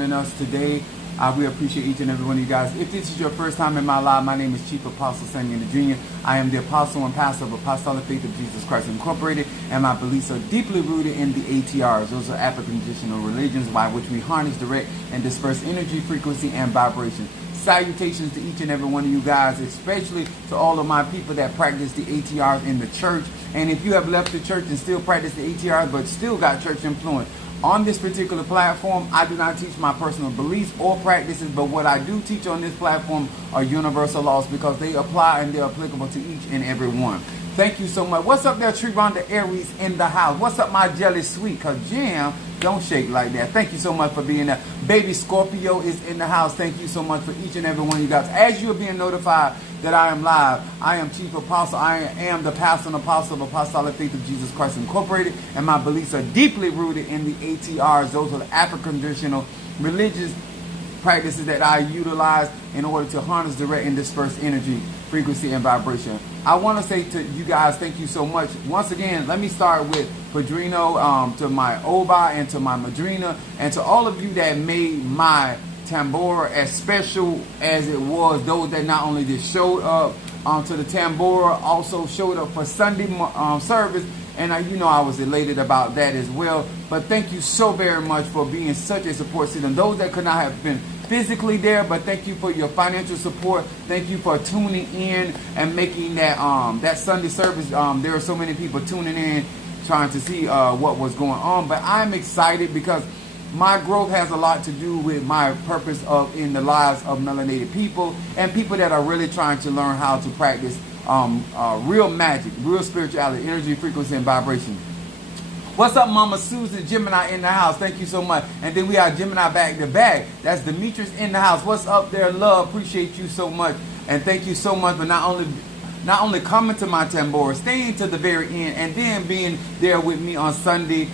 joining us today. We appreciate each and every one of you guys. If this is your first time in my life, my name is Chief Apostle Samuel Jr. I am the apostle and pastor of Apostolic Faith of Jesus Christ Incorporated, and my beliefs are deeply rooted in the ATRs. Those are African traditional religions by which we harness, direct, and disperse energy, frequency, and vibration. Salutations to each and every one of you guys, especially to all of my people that practice the ATRs in the church. And if you have left the church and still practice the ATRs but still got church influence, on this particular platform, I do not teach my personal beliefs or practices, but what I do teach on this platform are universal laws because they apply and they're applicable to each and every one. Thank you so much. What's up there, Trevonda Aries in the house? What's up, my jelly sweet? Because Jam don't shake like that. Thank you so much for being there. Baby Scorpio is in the house. Thank you so much for each and every one of you guys. As you're being notified that I am live, I am Chief Apostle. I am the pastor and apostle of Apostolic Faith of Jesus Christ Incorporated, and my beliefs are deeply rooted in the ATRs. Those are the African traditional religious practices that I utilize in order to harness, direct, and disperse energy, frequency, and vibration. I want to say to you guys, thank you so much. Once again, let me start with Padrino, to my Oba, and to my Madrina, and to all of you that made my Tambora as special as it was. Those that not only just showed up to the Tambora, also showed up for Sunday service. And I was elated about that as well. But thank you so very much for being such a support system. Those that could not have been physically there, but thank you for your financial support. Thank you for tuning in and making that that Sunday service. There are so many people tuning in, trying to see what was going on. But I'm excited because my growth has a lot to do with my purpose in the lives of melanated people and people that are really trying to learn how to practice real magic, real spirituality, energy, frequency, and vibration. What's up, Mama Susan, Gemini in the house? Thank you so much. And then we have Gemini back to back. That's Demetrius in the house. What's up there, love? Appreciate you so much. And thank you so much for not only coming to my Tambora, staying to the very end, and then being there with me on Sunday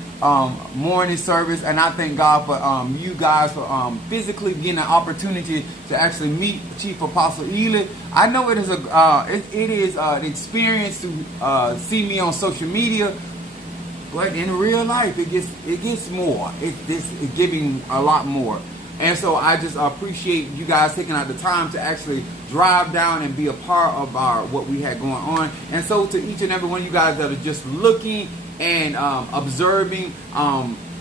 morning service. And I thank God for you guys for physically getting an opportunity to actually meet Chief Apostle Ely. I know it is an experience to see me on social media, but in real life it gets more. It's giving a lot more. And so I just appreciate you guys taking out the time to actually drive down and be a part of what we had going on. And so to each and every one of you guys that are just looking and observing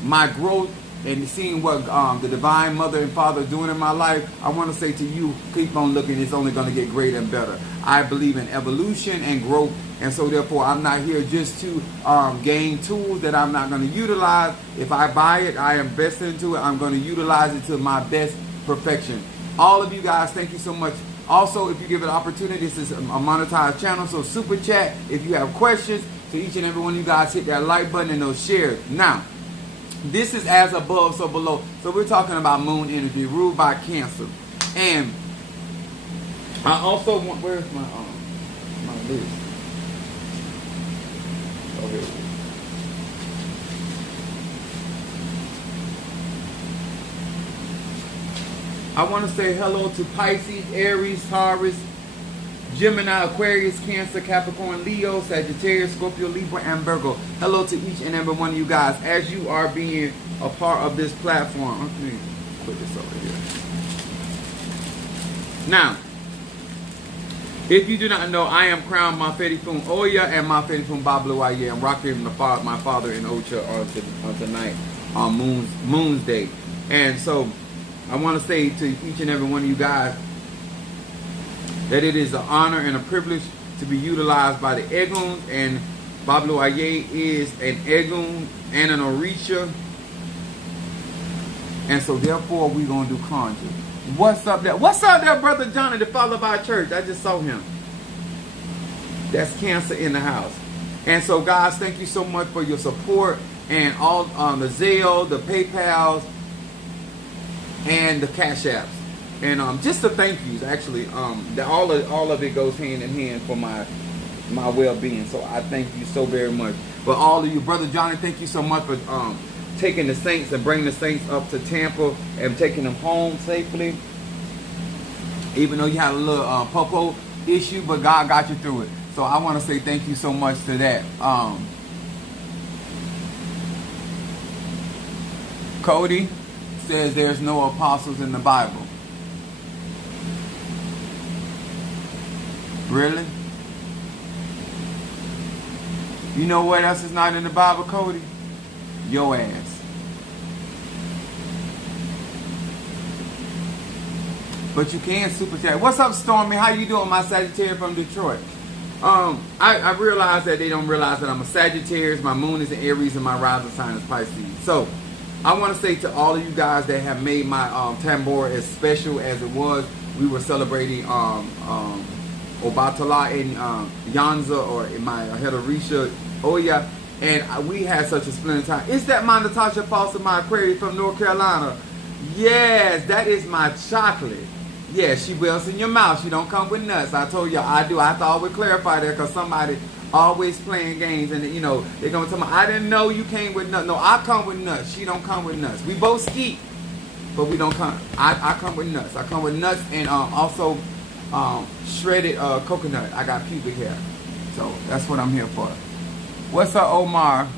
my growth and seeing what the Divine Mother and Father are doing in my life, I want to say to you, keep on looking. It's only going to get greater and better. I believe in evolution and growth. And so therefore, I'm not here just to gain tools that I'm not going to utilize. If I buy it, I invest into it. I'm going to utilize it to my best perfection. All of you guys, thank you so much. Also, if you give it an opportunity, this is a monetized channel. So super chat if you have questions. To each and every one of you guys, hit that like button and those shares. Now, this is as above, so below. So we're talking about moon energy ruled by Cancer. And I also want, where's my list? Oh, here it is. I want to say hello to Pisces, Aries, Taurus, Gemini, Aquarius, Cancer, Capricorn, Leo, Sagittarius, Scorpio, Libra, and Virgo. Hello to each and every one of you guys as you are being a part of this platform. Let me put this over here. Now, if you do not know, I am crowned Mafetifun Oya and Mafetifun Babluaye. I'm rocking my father in Ocha on tonight on Moon's Day. And so I want to say to each and every one of you guys that it is an honor and a privilege to be utilized by the Eguns, and Bablu Aye is an Egun and an Orisha, and so therefore we're going to do conjure. What's up there? What's up there, Brother Johnny, the father of our church? I just saw him. That's Cancer in the house. And so guys, thank you so much for your support and all the Zelle, the PayPals, and the Cash Apps. And just the thank yous, actually, all of it goes hand in hand for my well-being. So I thank you so very much. But all of you, Brother Johnny, thank you so much for taking the Saints and bringing the Saints up to Tampa and taking them home safely. Even though you had a little popo issue, but God got you through it. So I want to say thank you so much to that. Cody, says there's no apostles in the Bible. Really? You know what else is not in the Bible, Cody? Your ass. But you can super chat. What's up, Stormy? How you doing, my Sagittarius from Detroit? I realize that they don't realize that I'm a Sagittarius. My moon is in Aries and my rising sign is Pisces. So I want to say to all of you guys that have made my Tambor as special as it was. We were celebrating Obatala in Yanza, or in my Hedorisha Oya, and we had such a splendid time. Is that my Natasha Foster, my Aquarius from North Carolina? Yes, that is my chocolate. Yeah, she wilts in your mouth. She don't come with nuts. I told you I do. I have to always clarify that because somebody always playing games, and you know they're gonna tell me I didn't know you came with nuts. No, I come with nuts. She don't come with nuts. We both skeet, but we don't come. I come with nuts. I come with nuts and also shredded coconut. I got pubic hair, so that's what I'm here for. What's up, Omar?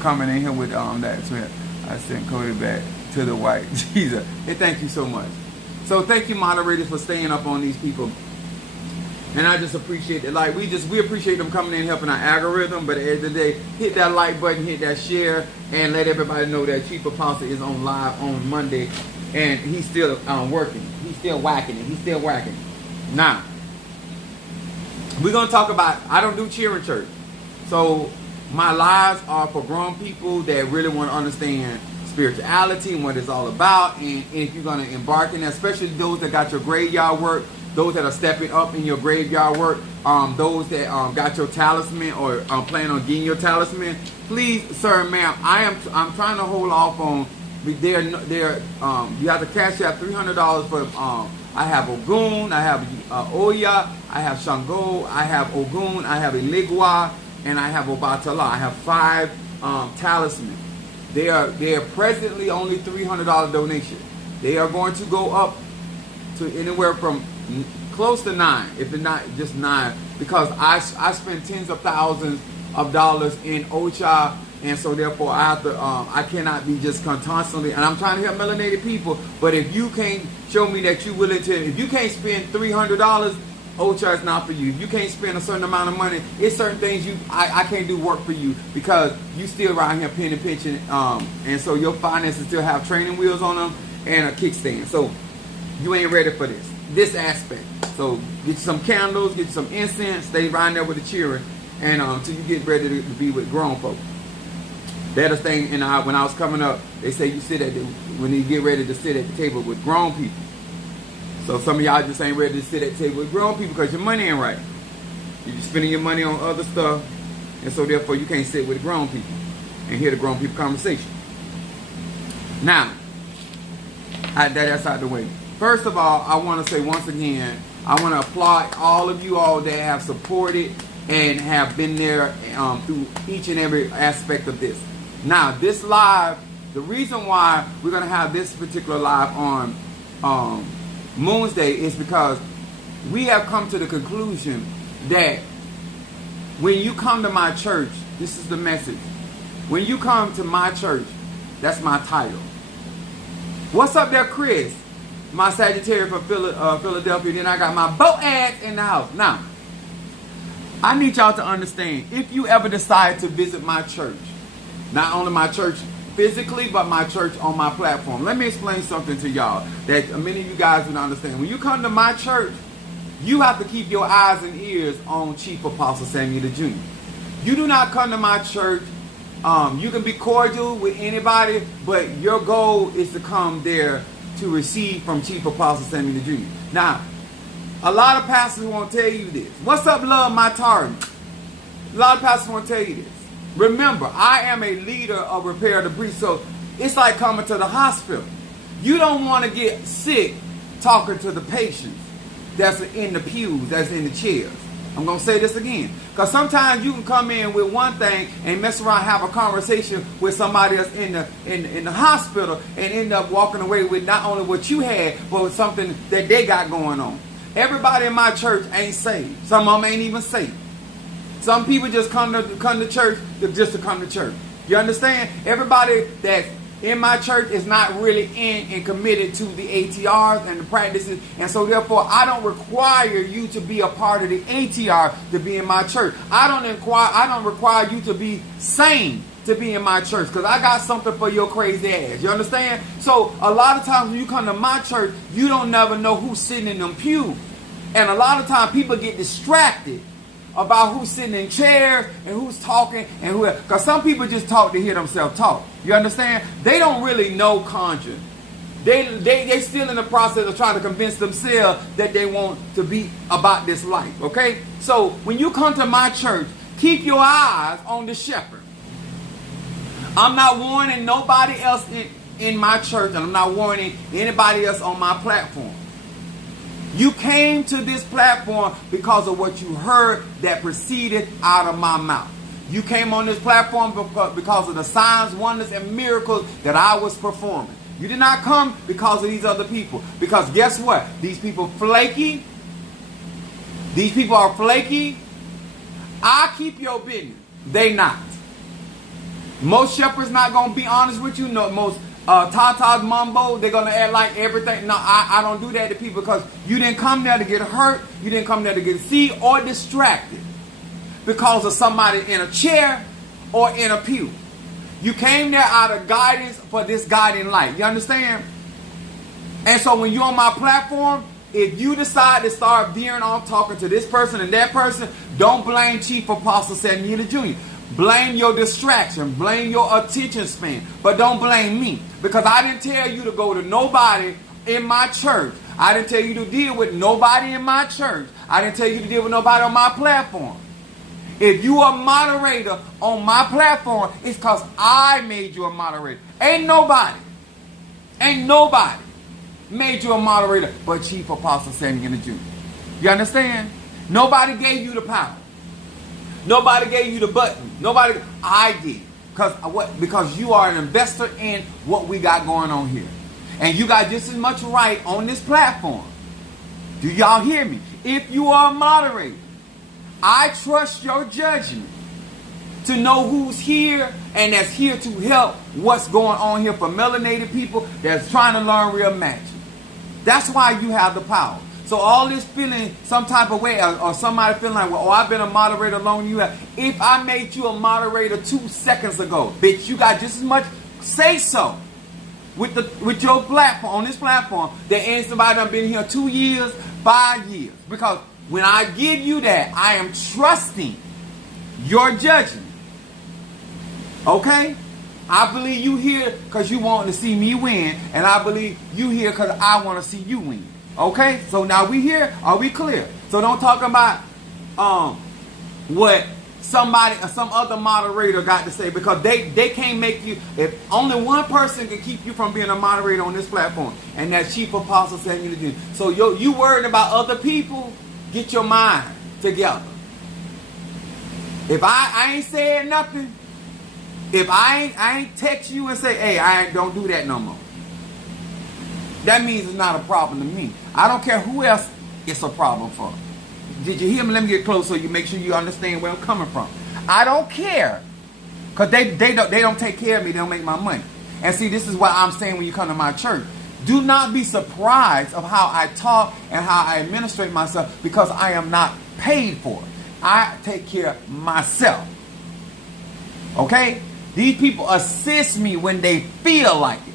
Coming in here with that tweet. I sent Cody back to the white. Jesus. Hey, thank you so much. So thank you, moderators, for staying up on these people. And I just appreciate it. Like we appreciate them coming in helping our algorithm. But at the end of the day, hit that like button, hit that share, and let everybody know that Chief Apostle is on live on Monday, and he's still working. He's still whacking it. He's still whacking it. Now, we're gonna talk about. I don't do cheering church, so my lives are for grown people that really want to understand spirituality and what it's all about. And if you're going to embark in that, especially those that got your graveyard work, those that are stepping up in your graveyard work, those that got your talisman or plan on getting your talisman, please, sir and ma'am, I'm trying to hold off on. You have to cash out $300 for. I have Ogun, I have Oya, I have Shango, I have Ogun, I have Eligwa, and I have Obatala. I have 5 talismans. They are presently only $300 donation. They are going to go up to anywhere from close to 9, if it's not just 9, because I spend tens of thousands of dollars in OCHA, and so therefore I have to I cannot be just constantly, and I'm trying to help melanated people. But if you can't show me that you're willing to, if you can't spend $300, OCHA is not for you. If you can't spend a certain amount of money, it's certain things I can't do work for you because you still around here penny pinching, and so your finances still have training wheels on them and a kickstand. So you ain't ready for this aspect. So get you some candles, get you some incense, stay right there with the cheering, and until you get ready to be with grown folk. That's the thing. And when I was coming up, they say you sit when you get ready to sit at the table with grown people. So some of y'all just ain't ready to sit at the table with grown people because your money ain't right. You're spending your money on other stuff, and so therefore you can't sit with grown people and hear the grown people conversation. Now, that's out the way. First of all, I want to say once again, I want to applaud all of you all that have supported and have been there through each and every aspect of this. Now, this live, the reason why we're going to have this particular live on Moon's Day is because we have come to the conclusion that when you come to my church, this is the message. When you come to my church, that's my title. What's up there, Chris? My Sagittarius from Philadelphia. Then I got my Boaz in the house. Now, I need y'all to understand, if you ever decide to visit my church, not only my church physically, but my church on my platform. Let me explain something to y'all that many of you guys would understand. When you come to my church, you have to keep your eyes and ears on Chief Apostle Samuel the Jr. You do not come to my church. You can be cordial with anybody, but your goal is to come there to receive from Chief Apostle Samuel the Jr. Now, a lot of pastors won't tell you this. What's up, love, my target? A lot of pastors won't tell you this. Remember, I am a leader of Repair the Breach, so it's like coming to the hospital. You don't want to get sick talking to the patients that's in the pews, that's in the chairs. I'm going to say this again. Because sometimes you can come in with one thing and mess around and have a conversation with somebody that's in the hospital and end up walking away with not only what you had, but with something that they got going on. Everybody in my church ain't saved. Some of them ain't even saved. Some people just come to church just to come to church. You understand? Everybody that's in my church is not really in and committed to the ATRs and the practices, and so therefore I don't require you to be a part of the ATR to be in my church. I don't require you to be sane to be in my church, because I got something for your crazy ass. You understand? So a lot of times when you come to my church, you don't never know who's sitting in them pews, and a lot of times people get distracted about who's sitting in chairs and who's talking and who, because some people just talk to hear themselves talk. You understand? They don't really know conscience. They still in the process of trying to convince themselves that they want to be about this life. Okay? So when you come to my church, keep your eyes on the shepherd. I'm not warning nobody else in my church, and I'm not warning anybody else on my platform. You came to this platform because of what you heard that proceeded out of my mouth. You came on this platform because of the signs, wonders, and miracles that I was performing. You did not come because of these other people. Because guess what? These people flaky. These people are flaky. I keep your business. They not. Most shepherds not going to be honest with you. No, most Tata's mumbo, they're going to act like everything. No, I don't do that to people, because you didn't come there to get hurt. You didn't come there to get deceived or distracted because of somebody in a chair or in a pew. You came there out of guidance for this guiding light. You understand? And so when you're on my platform, if you decide to start veering off talking to this person and that person, don't blame Chief Apostle Samuel Jr. Blame your distraction. Blame your attention span. But don't blame me. Because I didn't tell you to go to nobody in my church. I didn't tell you to deal with nobody in my church. I didn't tell you to deal with nobody on my platform. If you are a moderator on my platform, it's because I made you a moderator. Ain't nobody made you a moderator but Chief Apostle Samuel Jr. You understand? Nobody gave you the power. Nobody gave you the button. Nobody. I did. Because you are an investor in what we got going on here. And you got just as much right on this platform. Do y'all hear me? If you are a moderator, I trust your judgment to know who's here and that's here to help what's going on here for melanated people that's trying to learn real magic. That's why you have the power. So all this feeling some type of way, or somebody feeling like, well, I've been a moderator longer than you have. If I made you a moderator 2 seconds ago, bitch, you got just as much say so with your platform, on this platform, that ain't somebody done been here 2 years, 5 years. Because when I give you that, I am trusting your judgment. Okay? I believe you here because you want to see me win, and I believe you here because I want to see you win. Okay? So now we here. Are we clear? So don't talk about what somebody or some other moderator got to say, because they can't make you. If only one person can keep you from being a moderator on this platform, and that's Chief Apostle Samuel Jr. So you worried about other people? Get your mind together. If I ain't saying nothing, if I ain't text you and say, hey, don't do that no more, that means it's not a problem to me. I don't care who else it's a problem for. Did you hear me? Let me get close so you make sure you understand where I'm coming from. I don't care. Because they don't take care of me. They don't make my money. And see, this is what I'm saying when you come to my church. Do not be surprised of how I talk and how I administrate myself, because I am not paid for it. I take care of myself. Okay? These people assist me when they feel like it.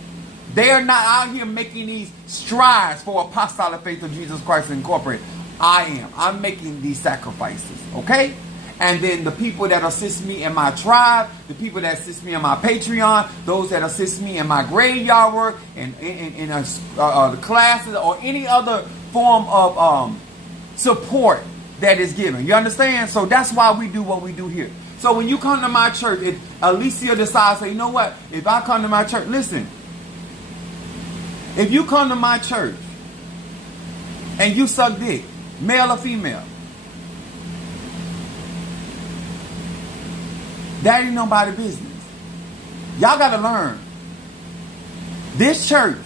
They are not out here making these strides for Apostolic Faith of Jesus Christ Incorporated. I am. I'm making these sacrifices. Okay? And then the people that assist me in my tribe, the people that assist me in my Patreon, those that assist me in my graveyard work, and in the classes, or any other form of support that is given. You understand? So that's why we do what we do here. So when you come to my church, if Alicia decides, say, you know what? If I come to my church, listen. If you come to my church and you suck dick, male or female, that ain't nobody's business. Y'all got to learn. This church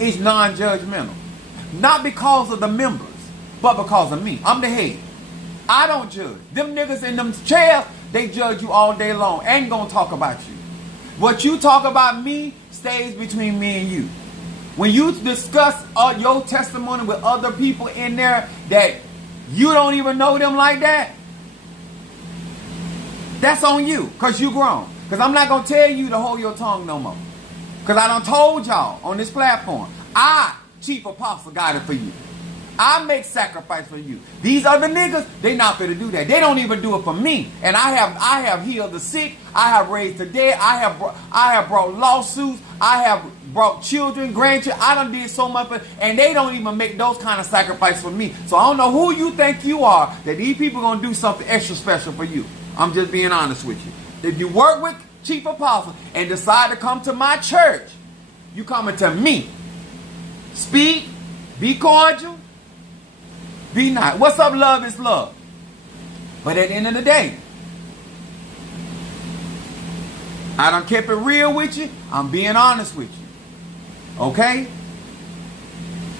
is non-judgmental. Not because of the members, but because of me. I'm the head. I don't judge. Them niggas in them chairs, they judge you all day long. Ain't gonna talk about you. What you talk about me stays between me and you. When you discuss your testimony with other people in there that you don't even know them like that, that's on you, because you grown. Because I'm not going to tell you to hold your tongue no more. Because I done told y'all on this platform, I, Chief Apostle, got it for you. I make sacrifice for you. These other niggas, they not finna do that. They don't even do it for me. And I have healed the sick. I have raised the dead. I have brought lawsuits. I have brought children, grandchildren. I done did so much, and they don't even make those kind of sacrifice for me. So I don't know who you think you are that these people gonna do something extra special for you. I'm just being honest with you. If you work with Chief Apostle and decide to come to my church, you coming to me. Speak, be cordial, be nice. What's up, love is love. But at the end of the day, I done kept it real with you. I'm being honest with you. Okay?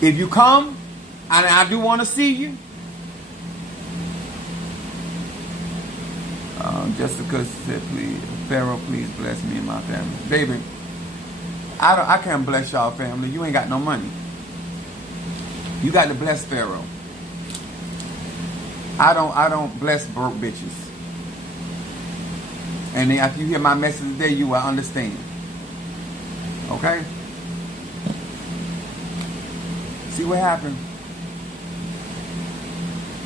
If you come, and I do want to see you. Jessica said, please, Pharaoh, please bless me and my family. Baby, I can't bless y'all family. You ain't got no money. You got to bless Pharaoh. I don't bless broke bitches. And then after you hear my message today, you will understand. Okay? See what happened?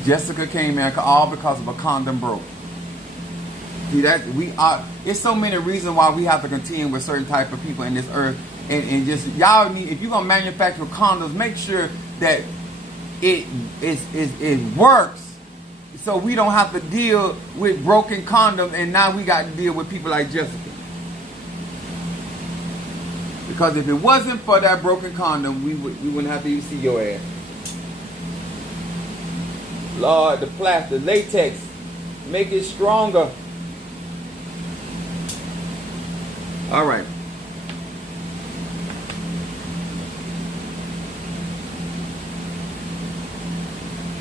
Jessica came in all because of a condom broke. See that it's so many reasons why we have to contend with certain type of people in this earth, and just y'all need, if you're gonna manufacture condoms, make sure that it works, so we don't have to deal with broken condoms, and now we got to deal with people like Jessica. Because if it wasn't for that broken condom, we wouldn't have to even see your ass. Lord, the plastic, latex, make it stronger. All right.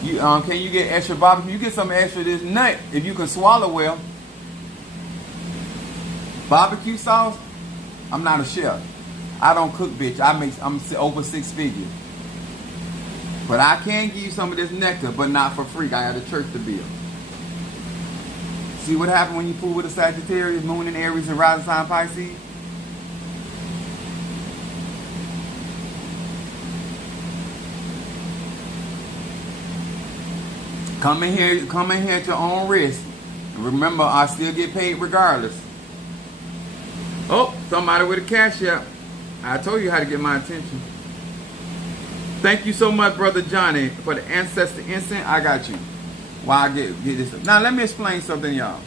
You can you get extra barbecue? You get some extra this nut if you can swallow well. Barbecue sauce? I'm not a chef. I don't cook, bitch. I'm over 6 figures. But I can give you some of this nectar, but not for free. I had a church to build. See what happened when you fool with a Sagittarius, Moon in Aries, and rising sign Pisces? Come in here at your own risk. Remember, I still get paid regardless. Oh, somebody with a cash app. I told you how to get my attention. Thank you so much, Brother Johnny, for the ancestor incense. I got you. Why I get this. Now let me explain something, y'all,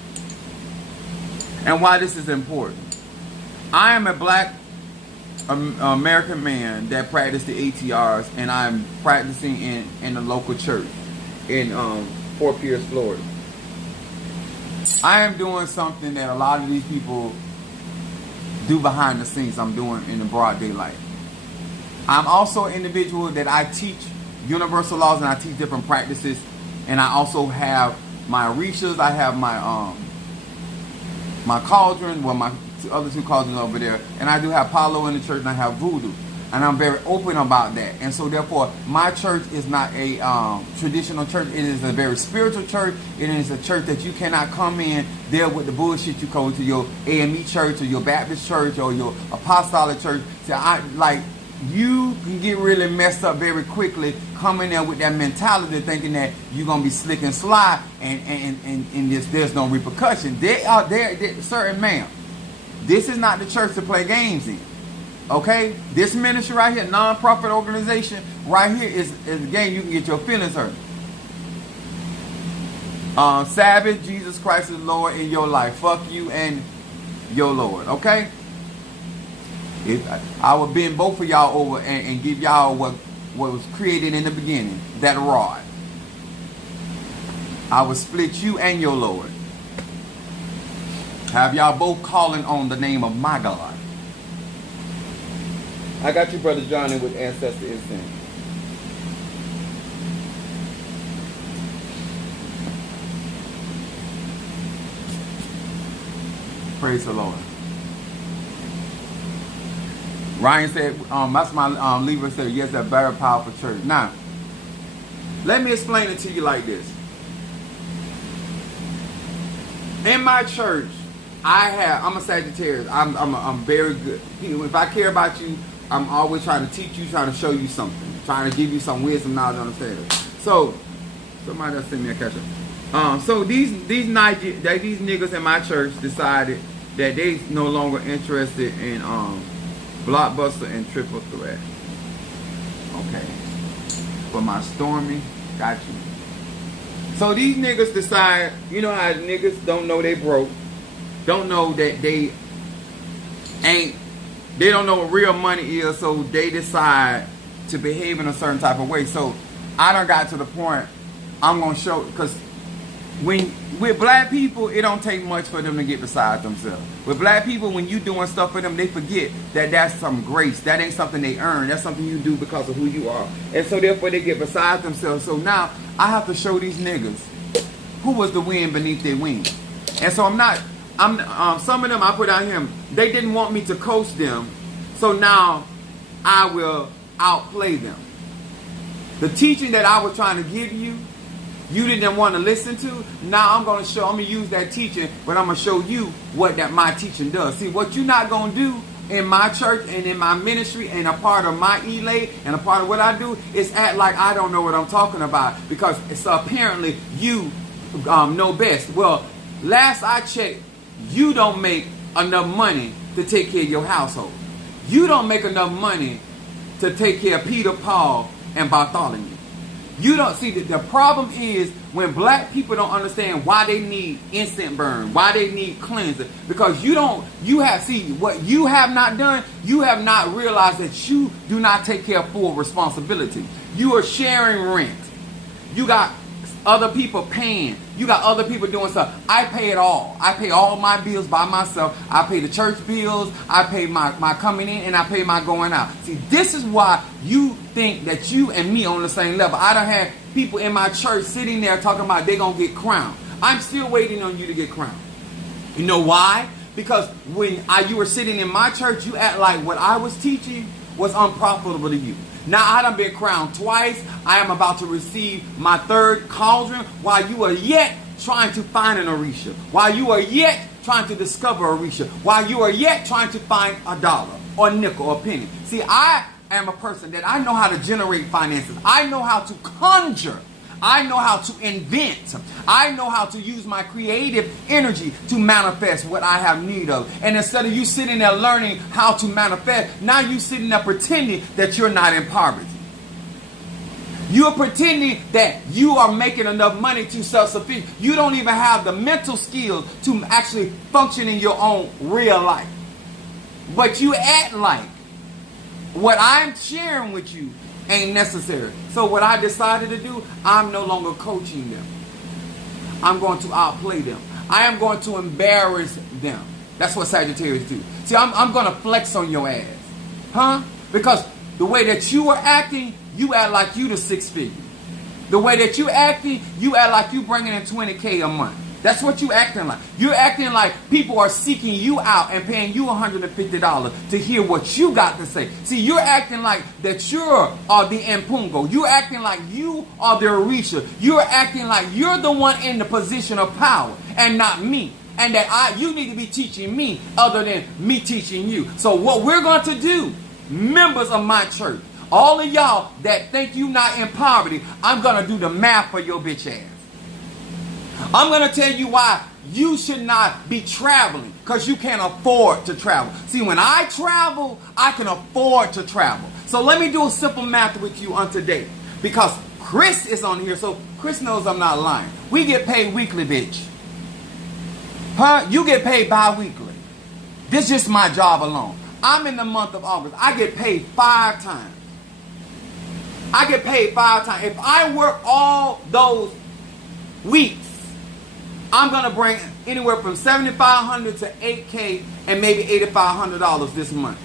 and why this is important. I am a black American man that practiced the ATRs, and I'm practicing in the local church in Fort Pierce, Florida. I am doing something that a lot of these people do behind the scenes. I'm doing in the broad daylight. I'm also an individual that I teach universal laws, and I teach different practices. And I also have my Orishas. I have my my cauldron, well, my other two cauldrons over there. And I do have Palo in the church, and I have Voodoo. And I'm very open about that. And so therefore, my church is not a traditional church. It is a very spiritual church. It is a church that you cannot come in there with the bullshit you go to your AME church or your Baptist church or your apostolic church. So you can get really messed up very quickly coming there with that mentality, thinking that you're gonna be slick and sly, and there's no repercussion. Certain ma'am, this is not the church to play games in. Okay, this ministry right here, non-profit organization right here, is a game you can get your feelings hurt. Sabbath, Jesus Christ is Lord in your life. Fuck you and your Lord. Okay. I will bend both of y'all over and give y'all what was created in the beginning, that rod. I will split you and your Lord. Have y'all both calling on the name of my God. I got you, Brother Johnny, with ancestor instinct. Praise the Lord. Ryan said, that's my leader said, yes, a very powerful church. Now, let me explain it to you like this. In my church, I'm a Sagittarius. I'm very good. If I care about you, I'm always trying to teach you, trying to show you something, trying to give you some wisdom, knowledge, understanding. So, somebody else sent me a catch-up. So these niggas in my church decided that they no longer interested in Blockbuster and Triple Threat. Okay. For my Stormy, got you. So these niggas decide, you know how niggas don't know they broke, don't know that they don't know what real money is, so they decide to behave in a certain type of way. So I done got to the point, I'm going to show, because with black people, it don't take much for them to get beside themselves. With black people, when you doing stuff for them, they forget that that's some grace. That ain't something they earn. That's something you do because of who you are. And so therefore they get beside themselves. So now I have to show these niggas who was the wind beneath their wings. And so some of them I put out here, they didn't want me to coach them. So now I will outplay them. The teaching that I was trying to give you, you didn't want to listen to. Now I'm going to use that teaching, but I'm going to show you what my teaching does. See, what you're not going to do in my church and in my ministry and a part of my elay and a part of what I do is act like I don't know what I'm talking about, because it's apparently you know best. Well, last I checked, you don't make enough money to take care of your household. You don't make enough money to take care of Peter, Paul, and Bartholomew. You don't see that the problem is when black people don't understand why they need instant burn, why they need cleanser, because what you have not done, you have not realized that you do not take care of full responsibility. You are sharing rent. You got other people paying. You got other people doing stuff. I pay it all. I pay all my bills by myself. I pay the church bills. I pay my coming in and I pay my going out. See, this is why you think that you and me on the same level. I done had people in my church sitting there talking about they gonna get crowned. I'm still waiting on you to get crowned. You know why? Because when you were sitting in my church, you act like what I was teaching was unprofitable to you. Now I done been crowned twice. I am about to receive my third cauldron while you are yet trying to find an Orisha. While you are yet trying to discover Orisha. While you are yet trying to find a dollar or nickel or penny. See, I am a person that I know how to generate finances. I know how to conjure. I know how to invent. I know how to use my creative energy to manifest what I have need of. And instead of you sitting there learning how to manifest, now you sitting there pretending that you're not in poverty. You're pretending that you are making enough money to self-sufficient. You don't even have the mental skills to actually function in your own real life. But you act like what I'm sharing with you ain't necessary. So what I decided to do, I'm no longer coaching them. I'm going to outplay them. I am going to embarrass them. That's what Sagittarius do. See, I'm going to flex on your ass. Huh? Because the way that you are acting, you act like you the six figure. The way that you acting, you act like you bringing in $20K a month. That's what you acting like. You're acting like people are seeking you out and paying you $150 to hear what you got to say. See, you're acting like that you are the Mpungo. You're acting like you are the Orisha. You're acting like you're the one in the position of power and not me. And that you need to be teaching me other than me teaching you. So what we're going to do, members of my church, all of y'all that think you not in poverty, I'm going to do the math for your bitch ass. I'm going to tell you why you should not be traveling, because you can't afford to travel. See, when I travel, I can afford to travel. So let me do a simple math with you on today, because Chris is on here, so Chris knows I'm not lying. We get paid weekly, bitch. Huh? You get paid bi-weekly. This is just my job alone. I'm in the month of August. I get paid 5 times. I get paid 5 times. If I work all those weeks, I'm going to bring anywhere from $7,500 to $8K and maybe $8,500 this month.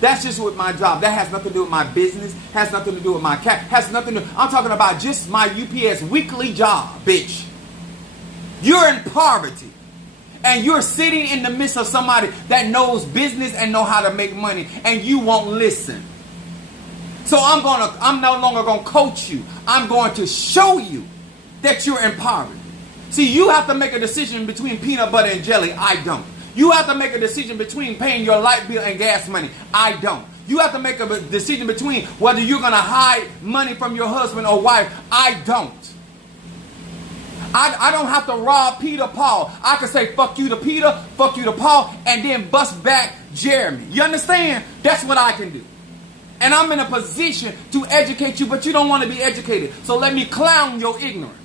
That's just with my job. That has nothing to do with my business. Has nothing to do with my cat. Has nothing to do. I'm talking about just my UPS weekly job, bitch. You're in poverty. And you're sitting in the midst of somebody that knows business and know how to make money, and you won't listen. So I'm no longer going to coach you. I'm going to show you that you're in poverty. See, you have to make a decision between peanut butter and jelly. I don't. You have to make a decision between paying your light bill and gas money. I don't. You have to make a decision between whether you're going to hide money from your husband or wife. I don't. I don't have to rob Peter Paul. I can say fuck you to Peter, fuck you to Paul, and then bust back Jeremy. You understand? That's what I can do. And I'm in a position to educate you, but you don't want to be educated. So let me clown your ignorance.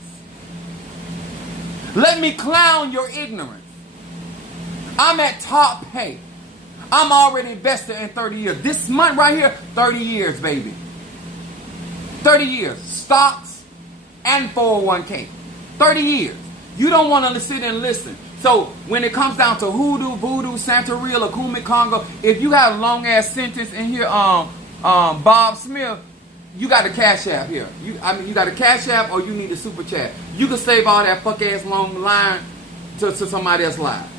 Let me clown your ignorance. I'm at top pay. I'm already invested in 30 years. This month right here, 30 years, baby. 30 years. Stocks and 401k. 30 years. You don't want to sit and listen. So when it comes down to hoodoo, voodoo, Santeria, Lakumi, Congo, if you have a long ass sentence in here, Bob Smith, you got a cash app here. You got a cash app, or you need a super chat. You can save all that fuck ass long line to somebody else's live.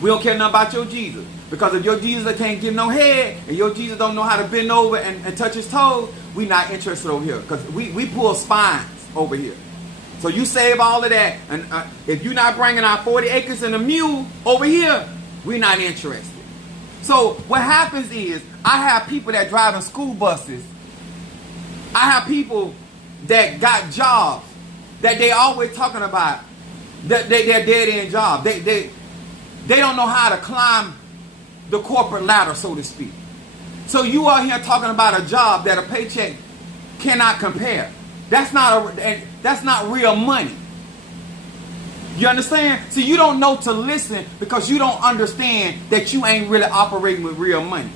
We don't care nothing about your Jesus. Because if your Jesus can't give no head, and your Jesus don't know how to bend over and touch his toes, we not interested over here. Because we pull spines over here. So you save all of that, and if you're not bringing out 40 acres and a mule over here, we're not interested. So what happens is, I have people that drive in school buses. I have people that got jobs that they always talking about, that they're dead-end jobs. They don't know how to climb the corporate ladder, so to speak. So you are here talking about a job that a paycheck cannot compare. That's not real money. You understand? See, you don't know to listen because you don't understand that you ain't really operating with real money.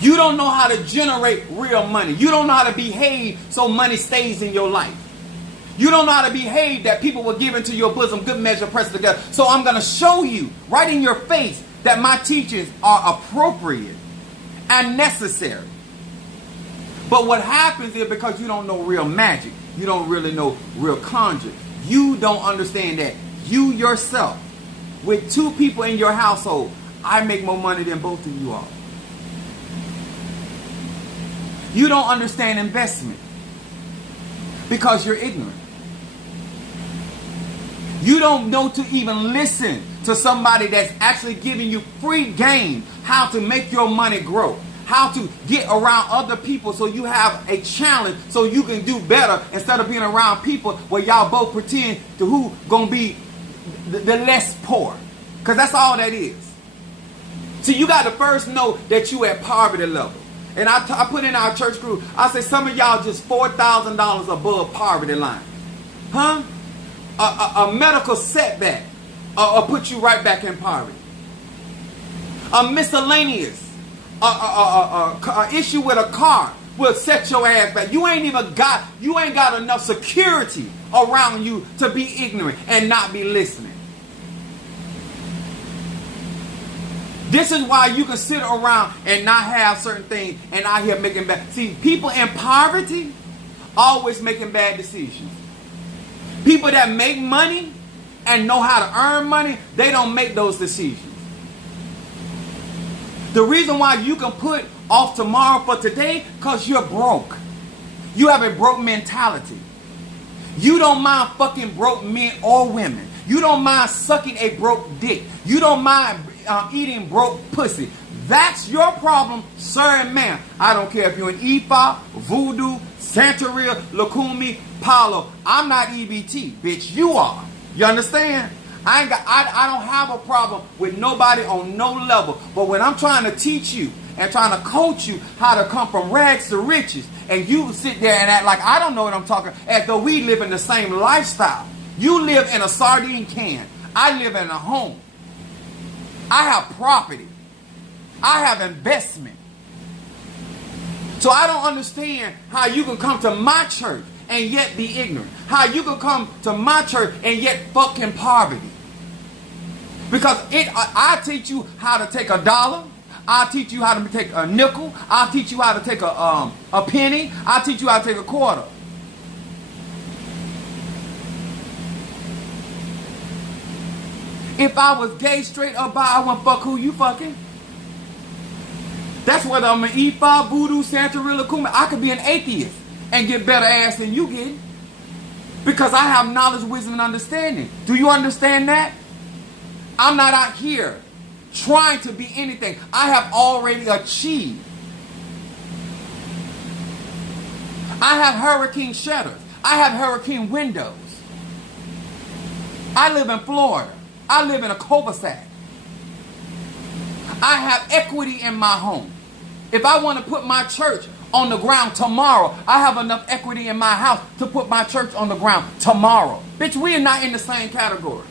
You don't know how to generate real money. You don't know how to behave so money stays in your life. You don't know how to behave that people will give into your bosom, good measure, pressed together. So I'm going to show you right in your face that my teachings are appropriate and necessary. But what happens is, because you don't know real magic, you don't really know real conjure, you don't understand that you yourself, with 2 people in your household, I make more money than both of you all. You don't understand investment because you're ignorant. You don't know to even listen to somebody that's actually giving you free game, how to make your money grow, how to get around other people so you have a challenge so you can do better, instead of being around people where y'all both pretend to who gonna be the less poor. Because that's all that is. See, you got to first know that you at poverty level. And I put in our church group, I say some of y'all just $4,000 above poverty line. Huh? A medical setback will put you right back in poverty. A miscellaneous issue with a car will set your ass back. You ain't got enough security around you to be ignorant and not be listening. This is why you can sit around and not have certain things and out here making bad. See, people in poverty always making bad decisions. People that make money and know how to earn money, they don't make those decisions. The reason why you can put off tomorrow for today, because you're broke. You have a broke mentality. You don't mind fucking broke men or women. You don't mind sucking a broke dick. You don't mind eating broke pussy. That's your problem, sir and ma'am. I don't care if you're an Ifa, Voodoo, Santeria, Lakumi, Palo. I'm not EBT, bitch. You are. You understand? I don't have a problem with nobody on no level. But when I'm trying to teach you and trying to coach you how to come from rags to riches, and you sit there and act like I don't know what I'm talking, as though we live in the same lifestyle. You live in a sardine can. I live in a home. I have property. I have investment. So I don't understand how you can come to my church and yet be ignorant. How you can come to my church and yet fuck in poverty. Because I teach you how to take $1. I'll teach you how to take a nickel. I'll teach you how to take a penny. I'll teach you how to take a quarter. If I was gay, straight, or bi, I wouldn't fuck who you fucking. That's whether I'm an Ifa, Voodoo, Santeria, Kuma. I could be an atheist and get better ass than you get. Because I have knowledge, wisdom, and understanding. Do you understand that? I'm not out here trying to be anything. I have already achieved. I have hurricane shutters. I have hurricane windows. I live in Florida. I live in a cul-de-sac. I have equity in my home. If I want to put my church on the ground tomorrow, I have enough equity in my house to put my church on the ground tomorrow. Bitch, we are not in the same category.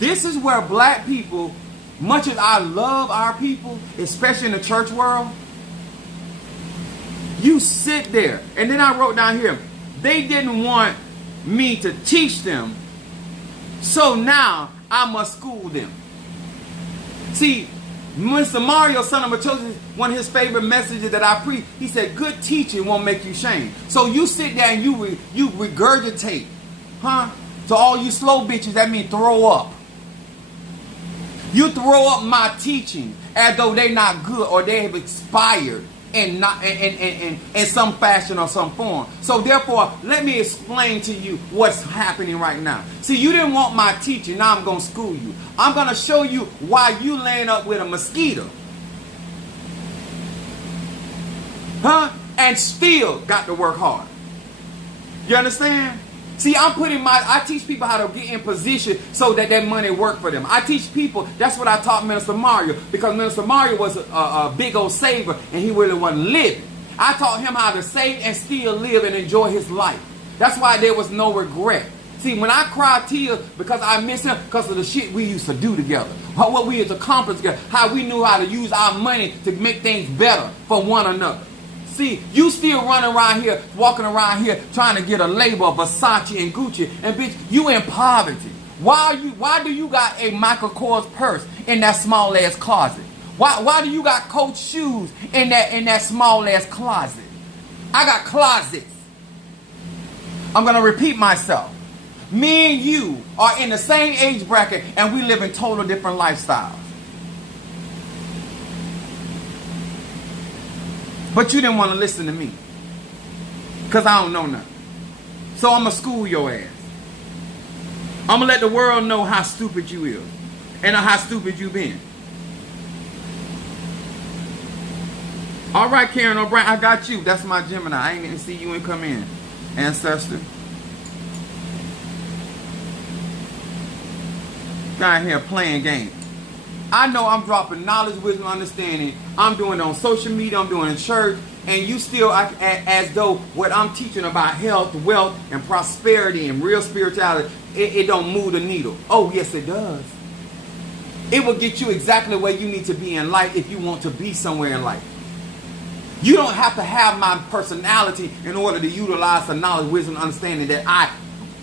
This is where black people, much as I love our people, especially in the church world, you sit there. And then I wrote down here, they didn't want me to teach them, so now I must school them. See, Mr. Mario, son of Machosis, one of his favorite messages that I preach, he said, good teaching won't make you shame. So you sit there and you regurgitate, huh? To all you slow bitches, that means throw up. You throw up my teaching as though they're not good or they have expired in some fashion or some form. So therefore, let me explain to you what's happening right now. See, you didn't want my teaching. Now I'm going to school you. I'm going to show you why you laying up with a mosquito. Huh? And still got to work hard. You understand? See, I teach people how to get in position so that that money work for them. I teach people, that's what I taught Minister Mario, because Minister Mario was a big old saver and he really wasn't living. I taught him how to save and still live and enjoy his life. That's why there was no regret. See, when I cry tears because I miss him, because of the shit we used to do together, what we used to accomplish together, how we knew how to use our money to make things better for one another. See, you still running around here, walking around here, trying to get a label of Versace and Gucci, and bitch, you in poverty. Why do you got a Michael Kors purse in that small ass closet? Why do you got Coach shoes in that small ass closet? I got closets. I'm gonna repeat myself. Me and you are in the same age bracket, and we live in total different lifestyles. But you didn't want to listen to me. Because I don't know nothing. So I'm going to school your ass. I'm going to let the world know how stupid you is. And how stupid you been. All right, Karen O'Brien, I got you. That's my Gemini. I ain't going to see you and come in. Ancestor. Down here playing games. I know I'm dropping knowledge, wisdom, understanding. I'm doing it on social media. I'm doing it in church. And you still act as though what I'm teaching about health, wealth, and prosperity and real spirituality, it don't move the needle. Oh, yes, it does. It will get you exactly where you need to be in life if you want to be somewhere in life. You don't have to have my personality in order to utilize the knowledge, wisdom, and understanding that I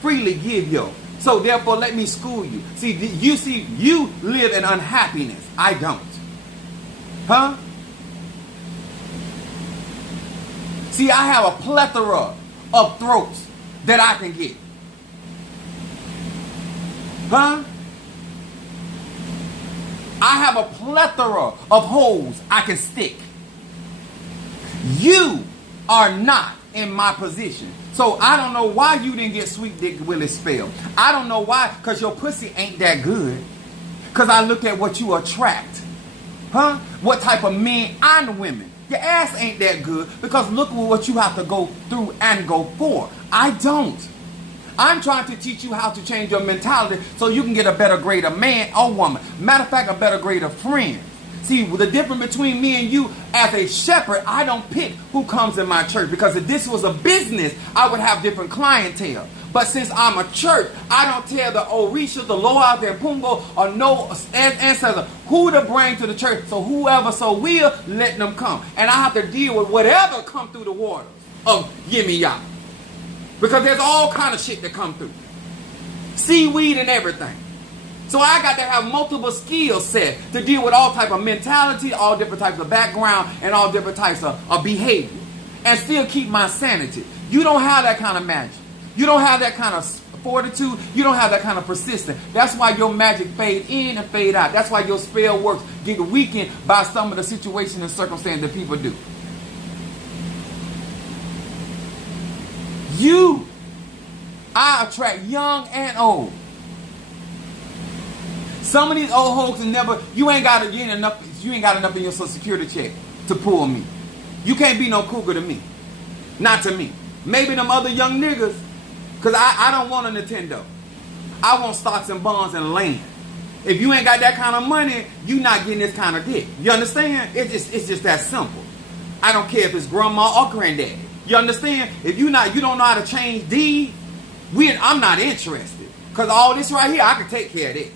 freely give you. So therefore, let me school you. You live in unhappiness. I don't. Huh? See, I have a plethora of throats that I can get. Huh? I have a plethora of holes I can stick. You are not in my position. So I don't know why you didn't get Sweet Dick Willie spelled. I don't know why, because your pussy ain't that good. Because I look at what you attract. Huh? What type of men and women. Your ass ain't that good because look at what you have to go through and go for. I don't. I'm trying to teach you how to change your mentality so you can get a better grade of man or woman. Matter of fact, a better grade of friend. See, the difference between me and you, as a shepherd, I don't pick who comes in my church. Because if this was a business, I would have different clientele. But since I'm a church, I don't tell the Orishas, the Loas, and Pungo, or no ancestor who to bring to the church. So whoever so will, let them come. And I have to deal with whatever come through the waters of Yimmy. Because there's all kind of shit that come through. Seaweed and everything. So I got to have multiple skill sets to deal with all type of mentality, all different types of background, and all different types of behavior. And still keep my sanity. You don't have that kind of magic. You don't have that kind of fortitude. You don't have that kind of persistence. That's why your magic fade in and fade out. That's why your spell works get weakened by some of the situations and circumstances that people do. I attract young and old. Some of these old hoes you ain't got enough in your Social Security check to pull me. You can't be no cougar to me. Not to me. Maybe them other young niggas, because I don't want a Nintendo. I want stocks and bonds and land. If you ain't got that kind of money, you not getting this kind of dick. You understand? It's just that simple. I don't care if it's grandma or granddaddy. You understand? If you don't know how to change deeds, I'm not interested. Because all this right here, I can take care of this.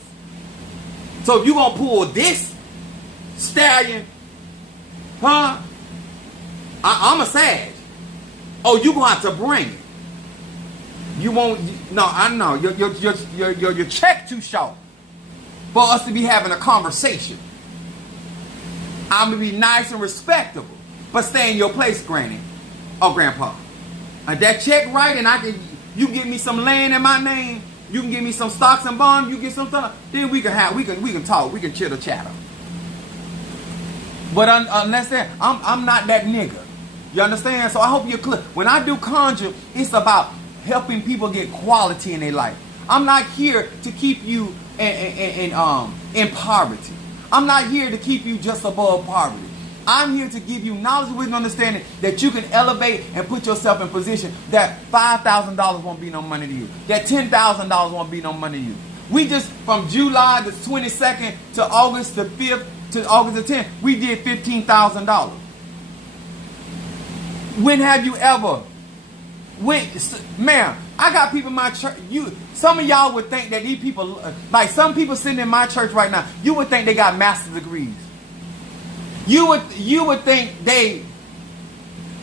So if you going to pull this stallion, huh? I'm a sag. Oh, you going to have to bring it. You won't, no, I know. Your check too short for us to be having a conversation. I'm going to be nice and respectable, but stay in your place, granny or grandpa. That check right, and you give me some land in my name, you can give me some stocks and bonds, you get some stuff, then we can talk, we can chitter chatter. But unless that, I'm not that nigga. You understand? So I hope you're clear. When I do conjure, it's about helping people get quality in their life. I'm not here to keep you in poverty. I'm not here to keep you just above poverty. I'm here to give you knowledge, wisdom, understanding that you can elevate and put yourself in position that $5,000 won't be no money to you. That $10,000 won't be no money to you. We just, from July the 22nd to August the 5th to August the 10th, we did $15,000. When have you ever... Ma'am, I got people in my church. Some of y'all would think that these people, like some people sitting in my church right now, you would think they got master's degrees. You would think they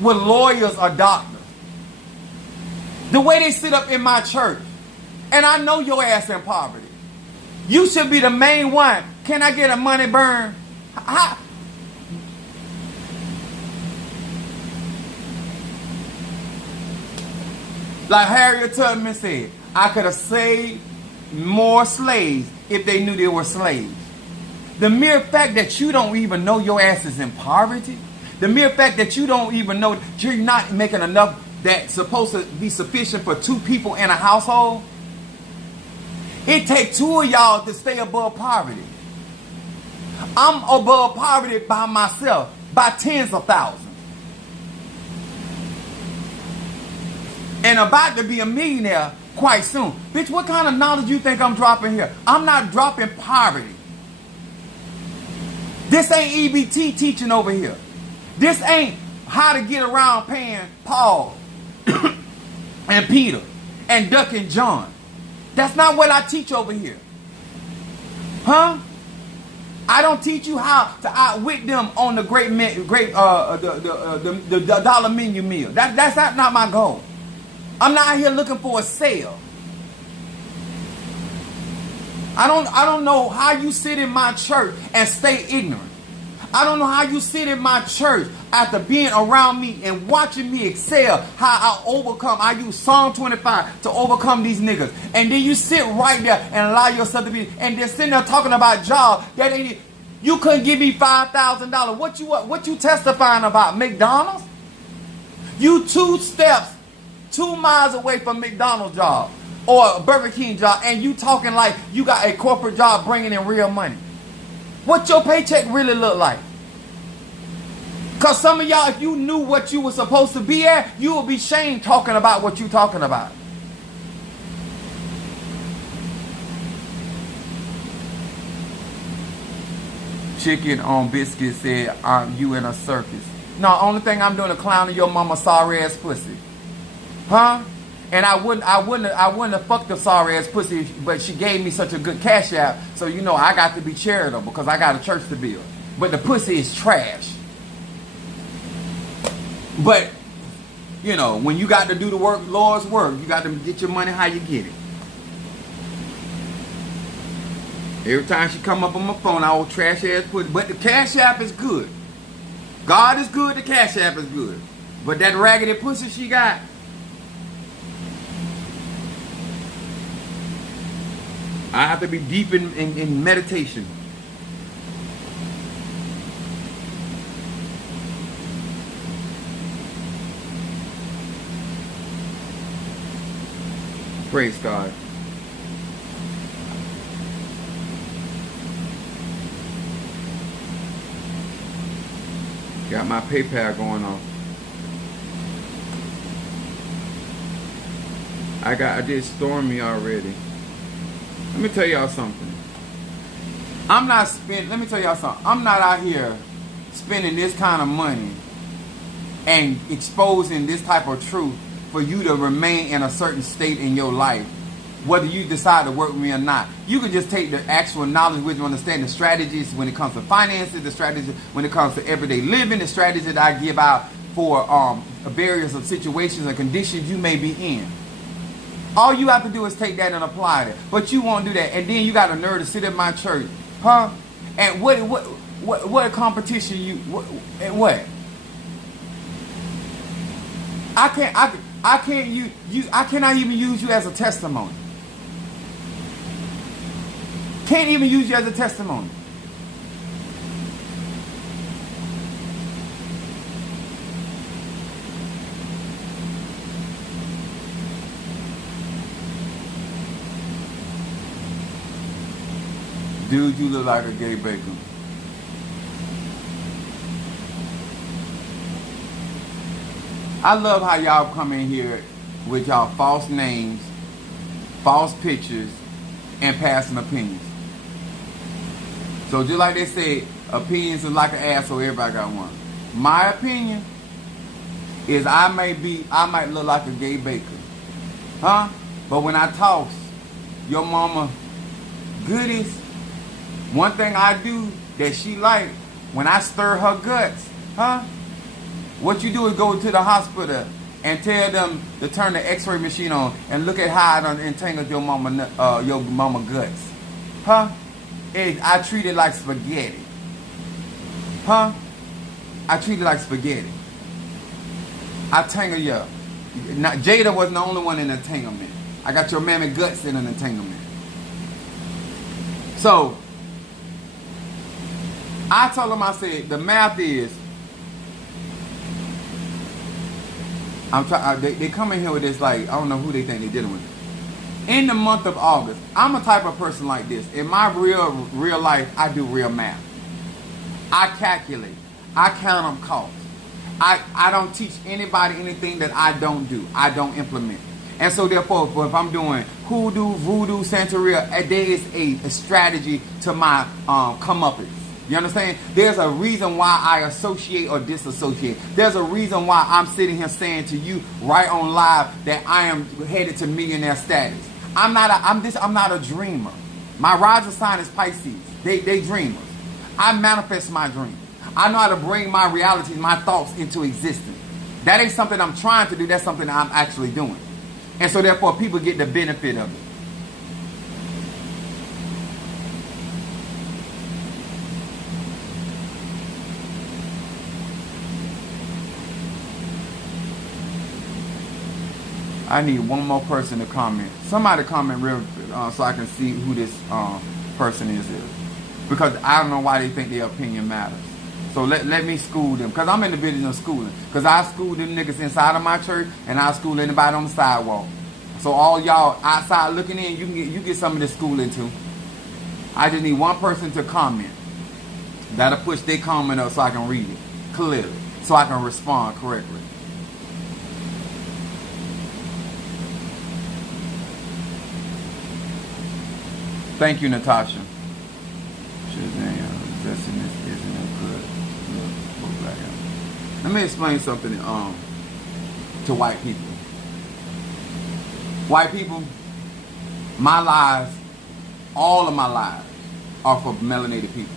were lawyers or doctors. The way they sit up in my church, and I know your ass in poverty. You should be the main one. Can I get a money burn? Like Harriet Tubman said, I could have saved more slaves if they knew they were slaves. The mere fact that you don't even know your ass is in poverty, the mere fact that you don't even know that you're not making enough that's supposed to be sufficient for 2 people in a household, it takes 2 of y'all to stay above poverty. I'm above poverty by myself, by tens of thousands. And about to be a millionaire quite soon. Bitch, what kind of knowledge you think I'm dropping here? I'm not dropping poverty. This ain't EBT teaching over here. This ain't how to get around paying Paul and Peter and Duck and John. That's not what I teach over here. Huh? I don't teach you how to outwit them on the the dollar menu meal. That's not my goal. I'm not here looking for a sale. I don't know how you sit in my church and stay ignorant. I don't know how you sit in my church after being around me and watching me excel, how I use Psalm 25 to overcome these niggas. And then you sit right there and allow yourself to be, and then sitting there talking about jobs that ain't, you couldn't give me $5,000. What you testifying about? McDonald's? You 2 miles away from McDonald's job or a Burger King job, and you talking like you got a corporate job bringing in real money. What your paycheck really look like? Because some of y'all, if you knew what you were supposed to be at, you would be ashamed talking about what you talking about. Chicken on biscuit said, you in a circus. No, only thing I'm doing is clowning your mama sorry ass pussy. Huh? And I wouldn't have fucked the sorry ass pussy, but she gave me such a good cash app, so you know I got to be charitable because I got a church to build. But the pussy is trash. But you know, when you got to do the work, Lord's work, you got to get your money how you get it. Every time she come up on my phone, I will trash ass pussy. But the cash app is good. God is good, the cash app is good. But that raggedy pussy she got, I have to be deep in meditation. Praise God. Got my PayPal going on. I did Stormy already. Let me tell y'all something. Let me tell y'all something. I'm not out here spending this kind of money and exposing this type of truth for you to remain in a certain state in your life, whether you decide to work with me or not. You can just take the actual knowledge with you, understand the strategies when it comes to finances, the strategies when it comes to everyday living, the strategies that I give out for various of situations and conditions you may be in. All you have to do is take that and apply it. But you won't do that. And then you got a nerve to sit at my church. Huh? And what competition what? I cannot even use you as a testimony. Can't even use you as a testimony. Dude, you look like a gay baker. I love how y'all come in here with y'all false names, false pictures, and passing opinions. So just like they say, opinions are like an asshole, everybody got one. My opinion is I might look like a gay baker. Huh? But when I toss your mama goodies, one thing I do that she like, when I stir her guts, huh? What you do is go to the hospital and tell them to turn the x-ray machine on and look at how I done entangled your mama guts. Huh? I treat it like spaghetti. Huh? I treat it like spaghetti. I tangle you up. Jada wasn't the only one in entanglement. I got your mammy guts in an entanglement. So, I told him, I said, the math is, they come in here with this, like, I don't know who they think they're dealing with. In the month of August, I'm a type of person like this. In my real life, I do real math. I calculate. I count on costs. I don't teach anybody anything that I don't do. I don't implement. And so therefore, if I'm doing hoodoo, voodoo, Santeria, there is a strategy to my comeuppance. You understand? There's a reason why I associate or disassociate. There's a reason why I'm sitting here saying to you right on live that I am headed to millionaire status. I'm not a dreamer. My rising sign is Pisces. They dreamers. I manifest my dreams. I know how to bring my realities, my thoughts into existence. That ain't something I'm trying to do. That's something I'm actually doing. And so therefore people get the benefit of it. I need one more person to comment. Somebody comment real so I can see who this person is. Because I don't know why they think their opinion matters. So let me school them. Because I'm in the business of schooling. Because I school them niggas inside of my church and I school anybody on the sidewalk. So all y'all outside looking in, you get some of this schooling too. I just need one person to comment. That'll push their comment up so I can read it clearly. So I can respond correctly. Thank you, Natasha. Let me explain something to white people. White people, my lives, all of my lives are for melanated people.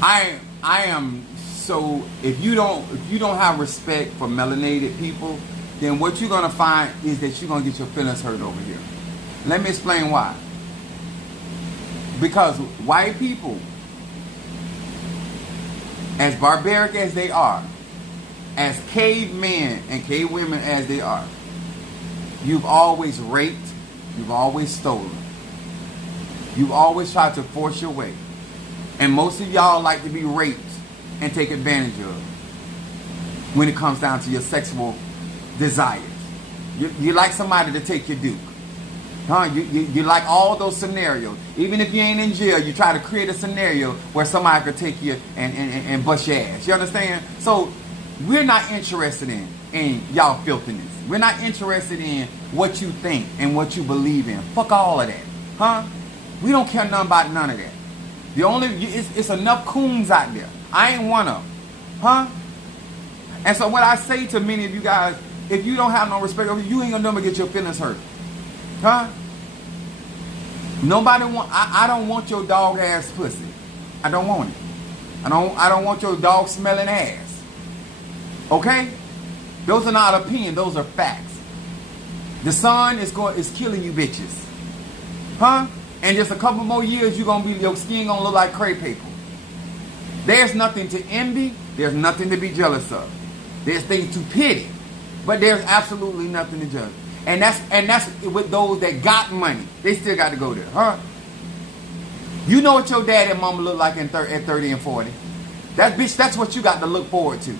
I am so if you don't have respect for melanated people, then what you're gonna find is that you're gonna get your feelings hurt over here. Let me explain why. Because white people, as barbaric as they are, as cavemen and cavewomen as they are, you've always raped, You've always stolen. You've always tried to force your way. And most of y'all like to be raped and take advantage of when it comes down to your sexual desires. You like somebody to take your duke. You like all those scenarios. Even if you ain't in jail, you try to create a scenario where somebody could take you and bust your ass. You understand? So we're not interested in y'all filthiness. We're not interested in what you think and what you believe in. Fuck all of that. We don't care nothing about none of that. It's enough coons out there. I ain't one of them. And so what I say to many of you guys, if you don't have no respect, you ain't gonna never get your feelings hurt. Nobody want. I don't want your dog ass pussy. I don't want it. I don't want your dog smelling ass. Okay? Those are not opinions. Those are facts. The sun is killing you bitches. And just a couple more years, your skin gonna look like crepe paper. There's nothing to envy. There's nothing to be jealous of. There's things to pity, but there's absolutely nothing to judge. And that's with those that got money. They still got to go there, You know what your dad and mama look like at 30 and 40. That's what you got to look forward to.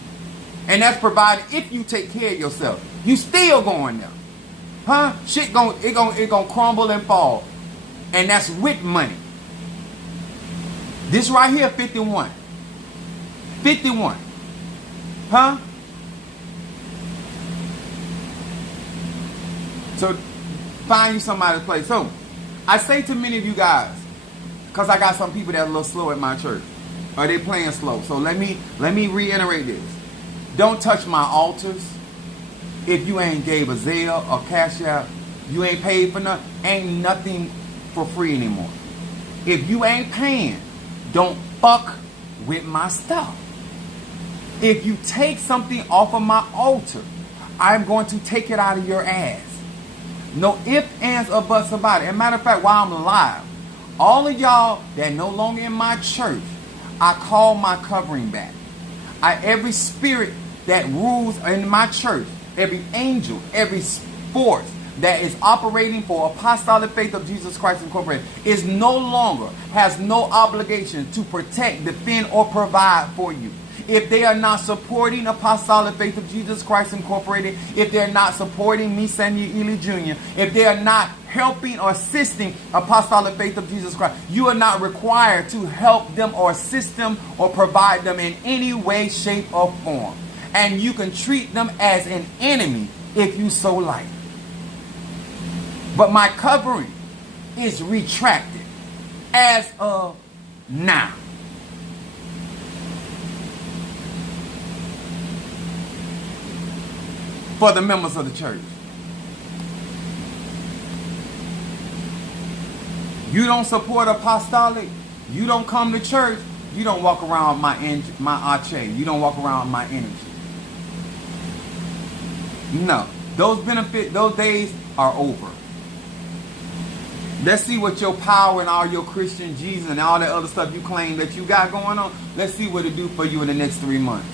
And that's provided if you take care of yourself. You still going there. Shit gonna crumble and fall. And that's with money. This right here, 51. 51. So find you somebody to play. So I say to many of you guys, because I got some people that are a little slow at my church, or they playing slow. So let me reiterate this. Don't touch my altars. If you ain't gave a Zelle or Cash App, you ain't paid for nothing. Ain't nothing for free anymore. If you ain't paying, don't fuck with my stuff. If you take something off of my altar, I'm going to take it out of your ass. No ifs, ands, or buts about it. As a matter of fact, while I'm alive, all of y'all that no longer in my church, I call my covering back. Every spirit that rules in my church, every angel, every force that is operating for Apostolic Faith of Jesus Christ Incorporated is no longer, has no obligation to protect, defend, or provide for you. If they are not supporting Apostolic Faith of Jesus Christ Incorporated, if they're not supporting me, Samuel Ely Jr., if they are not helping or assisting Apostolic Faith of Jesus Christ, you are not required to help them or assist them or provide them in any way, shape, or form. And you can treat them as an enemy if you so like. But my covering is retracted as of now. For the members of the church. You don't support apostolic, you don't come to church, you don't walk around my arche, you don't walk around my energy. No, those days are over. Let's see what your power and all your Christian Jesus and all that other stuff you claim that you got going on, let's see what it do for you in the next 3 months.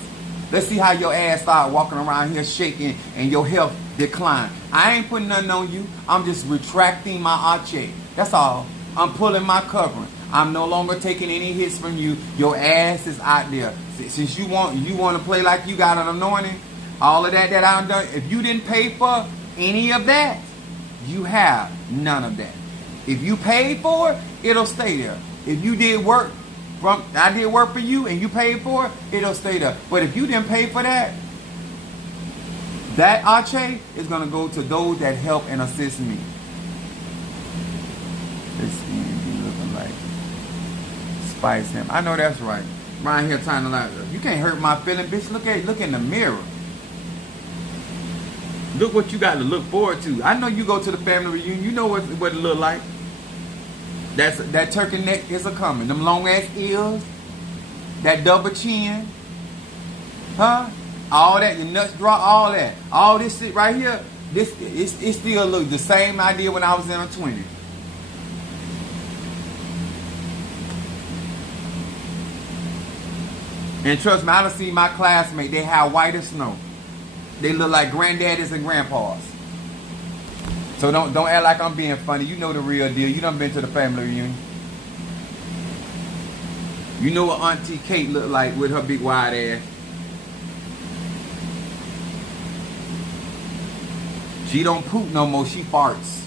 Let's see how your ass start walking around here shaking and your health decline. I ain't putting nothing on you. I'm just retracting my arche. That's all. I'm pulling my covering. I'm no longer taking any hits from you. Your ass is out there. Since you want to play like you got an anointing, all of that I've done. If you didn't pay for any of that, you have none of that. If you paid for it, it'll stay there. If you did work, I did work for you and you paid for it, it'll stay there. But if you didn't pay for that, that arche is going to go to those that help and assist me. This skin looking like Spice him. I know that's right. Right here trying to like, you can't hurt my feeling, bitch. Look in the mirror. Look what you got to look forward to. I know you go to the family reunion. You know what it look like. That turkey neck is a coming. Them long ass ears, that double chin, all that, your nuts drop, all that, all this shit right here. It still look the same idea when I was in a 20. And trust me, I done seen my classmates. They have white as snow. They look like granddaddies and grandpas. So don't act like I'm being funny. You know the real deal. You done been to the family reunion. You know what Auntie Kate looked like with her big wide ass. She don't poop no more, she farts.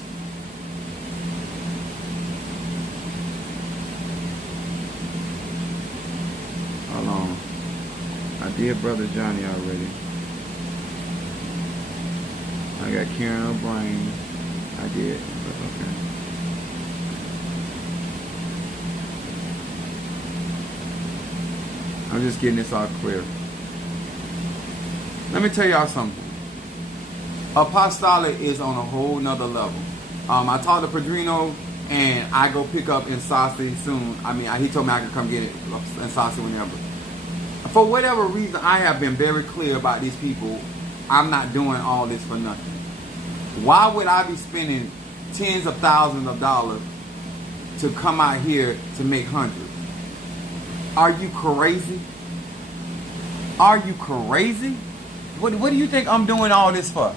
Hold on. I did Brother Johnny already. I got Karen O'Brien. I did, but okay. I'm just getting this all clear. Let me tell y'all something. Apostolic is on a whole nother level. I talked to Padrino, and I go pick up Insasi soon. I mean, he told me I could come get it Insasi whenever. For whatever reason, I have been very clear about these people. I'm not doing all this for nothing. Why would I be spending tens of thousands of dollars to come out here to make hundreds? Are you crazy? Are you crazy? What do you think I'm doing all this for?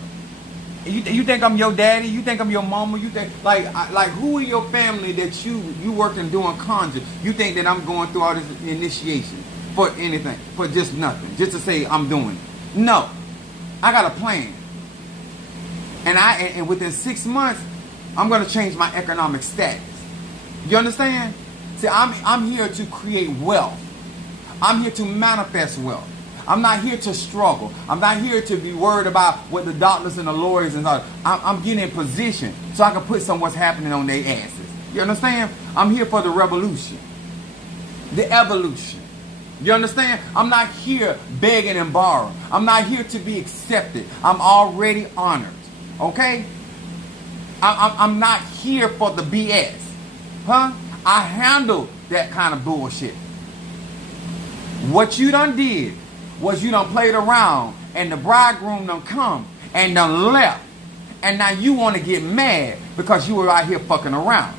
You think I'm your daddy? You think I'm your mama? You think like who in your family that you working doing conjure? You think that I'm going through all this initiation for anything, for just nothing, just to say I'm doing it? No, I got a plan, and within 6 months, I'm gonna change my economic status. You understand? See, I'm here to create wealth. I'm here to manifest wealth. I'm not here to struggle. I'm not here to be worried about what the doctors and the lawyers and all. I'm getting in position so I can put some what's happening on their asses. You understand? I'm here for the revolution, the evolution. You understand? I'm not here begging and borrowing. I'm not here to be accepted. I'm already honored. Okay? I'm not here for the BS. Huh? I handle that kind of bullshit. What you done did was you done played around and the bridegroom done come and done left. And now you want to get mad because you were out here fucking around.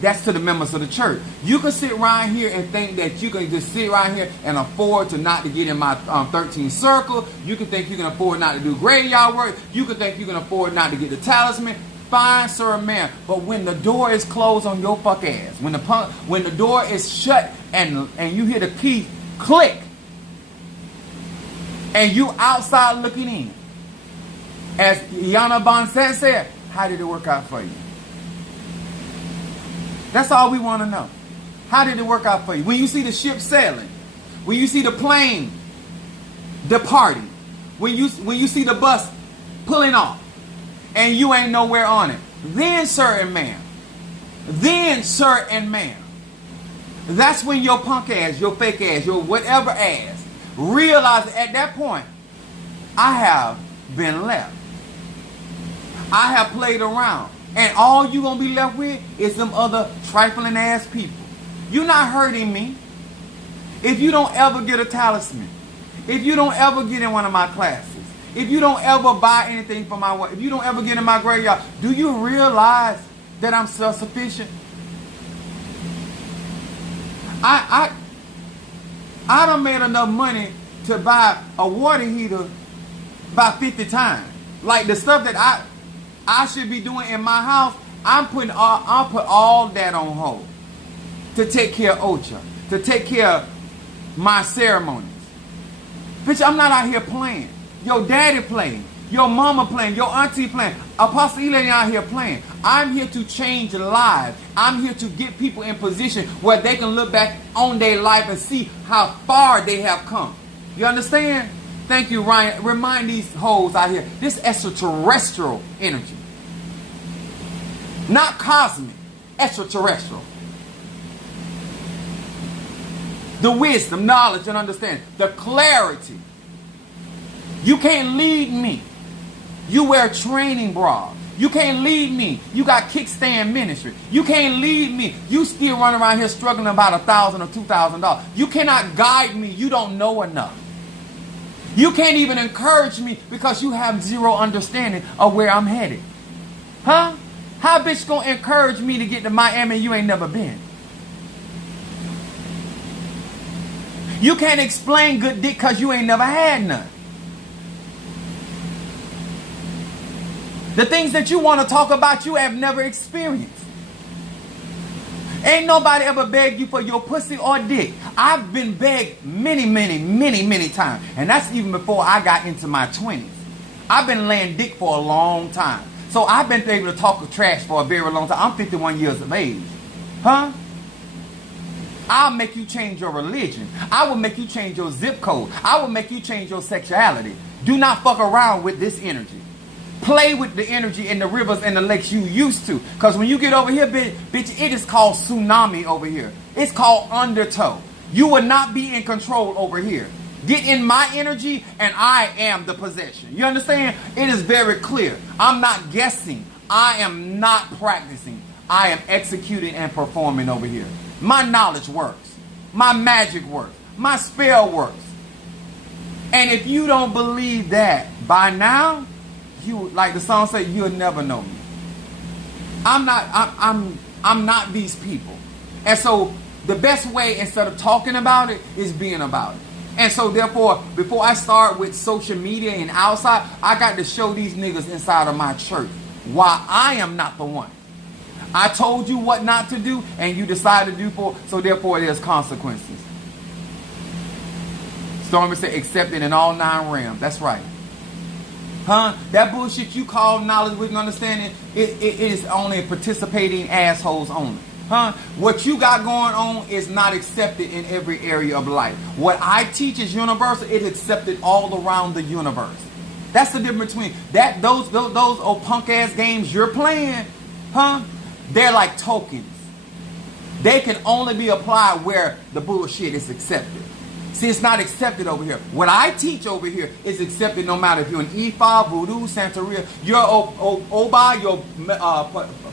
That's to the members of the church. You can sit right here and think that you can just sit right here and afford to not to get in my 13 circle. You can think you can afford not to do graveyard work. You can think you can afford not to get the talisman. Fine, sir, man. But when the door is closed on your fuck ass, when the door is shut and you hear the key click, and you outside looking in, as Yana Bonset said, how did it work out for you? That's all we want to know. How did it work out for you? When you see the ship sailing, when you see the plane departing, when you see the bus pulling off, and you ain't nowhere on it, then, sir and ma'am, that's when your punk ass, your fake ass, your whatever ass, realize at that point, I have been left. I have played around. And all you going to be left with is some other trifling ass people. You're not hurting me. If you don't ever get a talisman, if you don't ever get in one of my classes, if you don't ever buy anything for my wife, if you don't ever get in my graveyard, do you realize that I'm self-sufficient? I done made enough money to buy a water heater about 50 times. Like the stuff that I should be doing in my house, I'll put all that on hold to take care of Ocha, to take care of my ceremonies. Bitch, I'm not out here playing. Your daddy playing. Your mama playing. Your auntie playing. Apostle Elaine out here playing. I'm here to change lives. I'm here to get people in position where they can look back on their life and see how far they have come. You understand? Thank you, Ryan. Remind these hoes out here. This extraterrestrial energy. Not cosmic. Extraterrestrial. The wisdom, knowledge, and understanding. The clarity. You can't lead me. You wear training bras. You can't lead me. You got kickstand ministry. You can't lead me. You still run around here struggling about $1,000 or $2,000. You cannot guide me. You don't know enough. You can't even encourage me because you have zero understanding of where I'm headed. Huh? How bitch gonna encourage me to get to Miami and you ain't never been? You can't explain good dick because you ain't never had none. The things that you want to talk about, you have never experienced. Ain't nobody ever begged you for your pussy or dick. I've been begged many times. And that's even before I got into my 20s. I've been laying dick for a long time. So I've been able to talk trash for a very long time. I'm 51 years of age. Huh? I'll make you change your religion. I will make you change your zip code. I will make you change your sexuality. Do not fuck around with this energy. Play with the energy in the rivers and the lakes you used to. Because when you get over here, bitch, it is called tsunami over here. It's called undertow. You will not be in control over here. Get in my energy and I am the possession. You understand? It is very clear. I'm not guessing. I am not practicing. I am executing and performing over here. My knowledge works. My magic works. My spell works. And if you don't believe that by now, you, like the song said, you'll never know me. I'm not these people. And so the best way, instead of talking about it, is being about it. And so therefore, before I start with social media and outside, I got to show these niggas inside of my church why I am not the one. I told you what not to do, and you decided to do for, so therefore there's consequences. Stormy said, accepted in all 9 realms. That's right. Huh? That bullshit you call knowledge, wisdom, understanding, it is only participating assholes only. Huh? What you got going on is not accepted in every area of life. What I teach is universal. It's accepted all around the universe. That's the difference between that those old punk ass games you're playing, huh? They're like tokens. They can only be applied where the bullshit is accepted. See, it's not accepted over here. What I teach over here is accepted no matter if you're an Ifa, Voodoo, Santeria, your Oba, your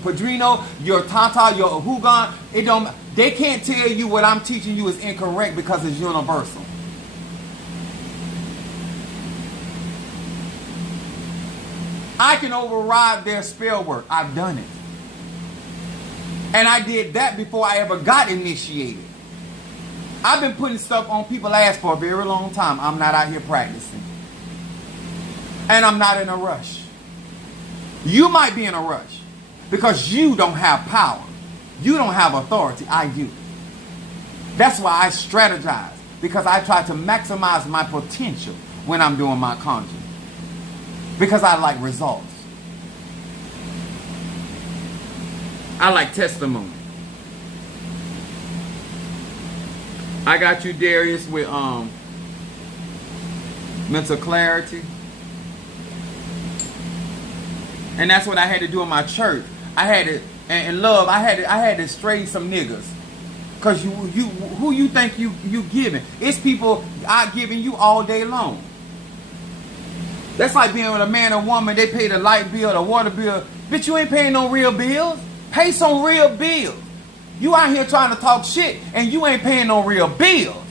Padrino, your Tata, your Hugon. They can't tell you what I'm teaching you is incorrect because it's universal. I can override their spell work. I've done it. And I did that before I ever got initiated. I've been putting stuff on people's ass for a very long time. I'm not out here practicing. And I'm not in a rush. You might be in a rush because you don't have power. You don't have authority. I do. That's why I strategize, because I try to maximize my potential when I'm doing my conjuring. Because I like results. I like testimony. I got you, Darius, with mental clarity. And that's what I had to do in my church. I had to, and love, I had to stray some niggas. Cause who you think you giving? It's people I giving you all day long. That's like being with a man or woman, they pay the light bill, the water bill. Bitch, you ain't paying no real bills. Pay some real bills. You out here trying to talk shit and you ain't paying no real bills.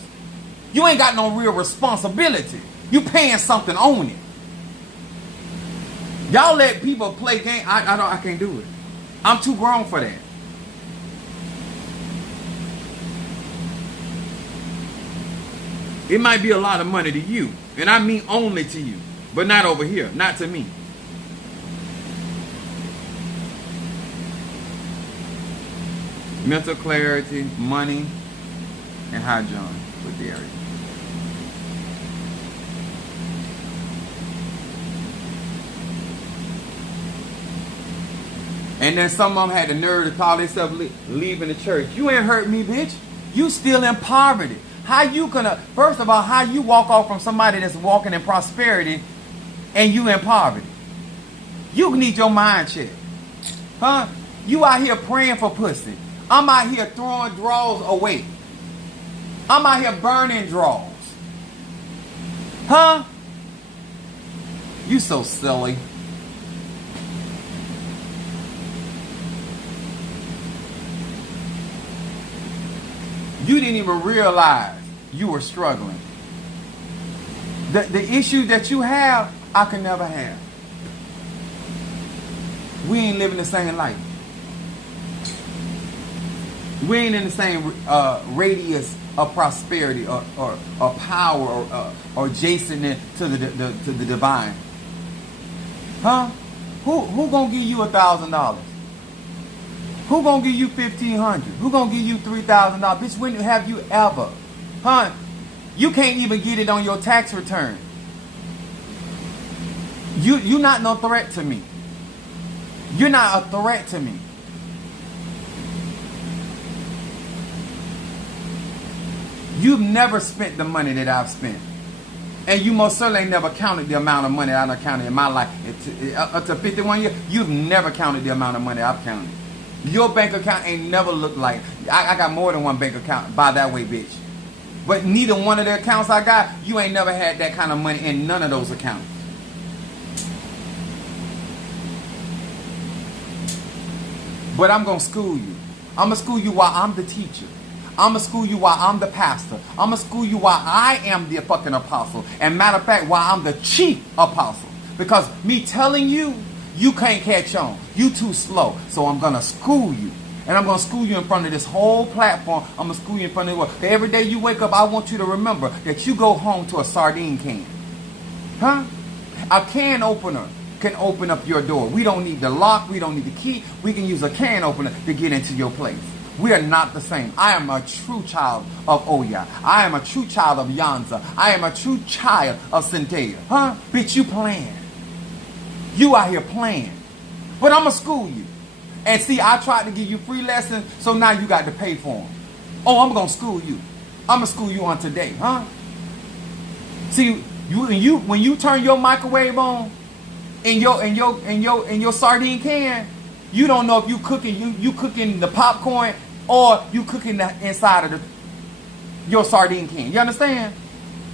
You ain't got no real responsibility. You paying something on it. Y'all let people play game. I can't do it. I'm too grown for that. It might be a lot of money to you, and I mean only to you, but not over here, not to me. Mental clarity, money, and high John with Darius. And then some of them had the nerve to call themselves leaving the church. You ain't hurt me, bitch. You still in poverty. How you gonna, first of all, how you walk off from somebody that's walking in prosperity and you in poverty? You need your mind checked. Huh? You out here praying for pussy. I'm out here throwing draws away. I'm out here burning draws. Huh? You so silly. You didn't even realize you were struggling. The issue that you have, I can never have. We ain't living the same life. We ain't in the same radius of prosperity or power or adjacent to the divine. Huh? Who gonna give you $1,000? Who gonna give you $1,500? Who gonna give you $3,000? Bitch, when have you ever? Huh? You can't even get it on your tax return. You're not no threat to me. You're not a threat to me. You've never spent the money that I've spent. And you most certainly ain't never counted the amount of money I've counted in my life. Up to 51 years, you've never counted the amount of money I've counted. Your bank account ain't never looked like, I got more than one bank account, by that way, bitch. But neither one of the accounts I got, you ain't never had that kind of money in none of those accounts. But I'm going to school you. I'm going to school you while I'm the teacher. I'm going to school you while I'm the pastor. I'm going to school you while I am the fucking apostle. And matter of fact, while I'm the chief apostle. Because me telling you, you can't catch on. You too slow. So I'm going to school you. And I'm going to school you in front of this whole platform. I'm going to school you in front of the world. Every day you wake up, I want you to remember that you go home to a sardine can. Huh? A can opener can open up your door. We don't need the lock. We don't need the key. We can use a can opener to get into your place. We are not the same. I am a true child of Oya. I am a true child of Yanza. I am a true child of Centella. Huh? Bitch, you playing. You out here playing. But I'm going to school you. And see, I tried to give you free lessons, so now you got to pay for them. Oh, I'm going to school you. I'm going to school you on today, huh? See, when you turn your microwave on in your sardine can, you don't know if you cooking the popcorn or you cooking the inside of your sardine can. You understand?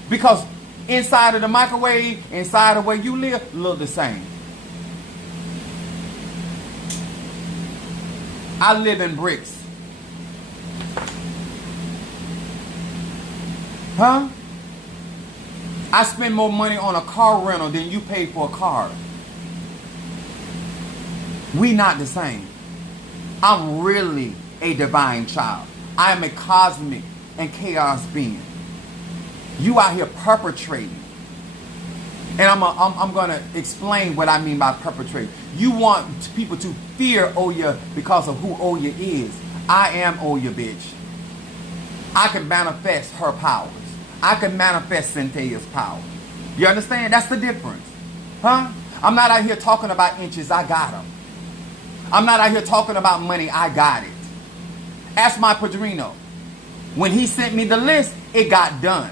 Because inside of the microwave, inside of where you live, look the same. I live in bricks. Huh? I spend more money on a car rental than you pay for a car. We not the same. I'm really a divine child. I am a cosmic and chaos being. You out here perpetrating. And I'm going to explain what I mean by perpetrating. You want people to fear Oya because of who Oya is. I am Oya, bitch. I can manifest her powers. I can manifest Centella's power. You understand? That's the difference. Huh? I'm not out here talking about inches. I got them. I'm not out here talking about money. I got it. Ask my padrino. When he sent me the list, it got done.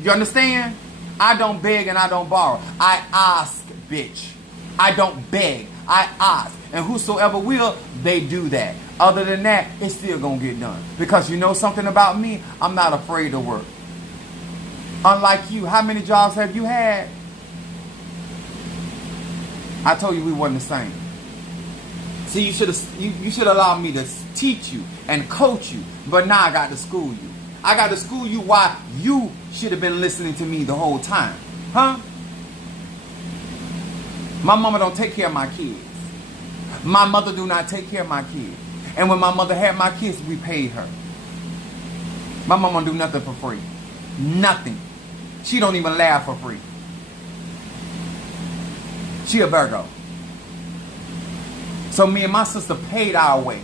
You understand? I don't beg and I don't borrow. I ask, bitch. I don't beg. I ask. And whosoever will, they do that. Other than that, it's still going to get done. Because you know something about me? I'm not afraid to work. Unlike you, how many jobs have you had? I told you we wasn't the same. See, you should allow me to teach you and coach you. But now I got to school you. I got to school you why you should have been listening to me the whole time. Huh? My mama don't take care of my kids. My mother do not take care of my kids. And when my mother had my kids, we paid her. My mama do nothing for free. Nothing. She don't even laugh for free. She a Virgo. So me and my sister paid our way.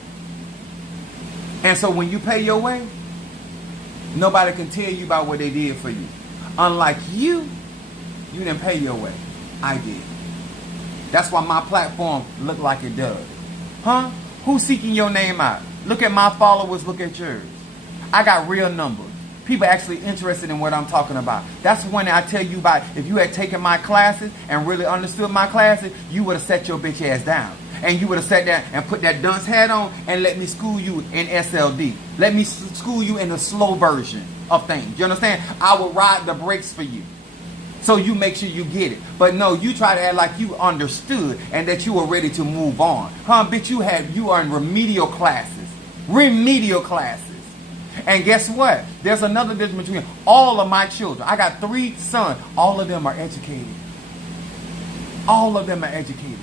And so when you pay your way, nobody can tell you about what they did for you. Unlike you didn't pay your way. I did. That's why my platform look like it does. Huh? Who's seeking your name out? Look at my followers, look at yours. I got real numbers. People actually interested in what I'm talking about. That's when I tell you about, if you had taken my classes and really understood my classes, you would have set your bitch ass down. And you would have sat there and put that dunce hat on and let me school you in SLD. Let me school you in the slow version of things. You understand? I will ride the brakes for you. So you make sure you get it. But no, you try to act like you understood and that you were ready to move on. Huh, bitch, you are in remedial classes. Remedial classes. And guess what? There's another difference between all of my children. I got 3 sons. All of them are educated. All of them are educated.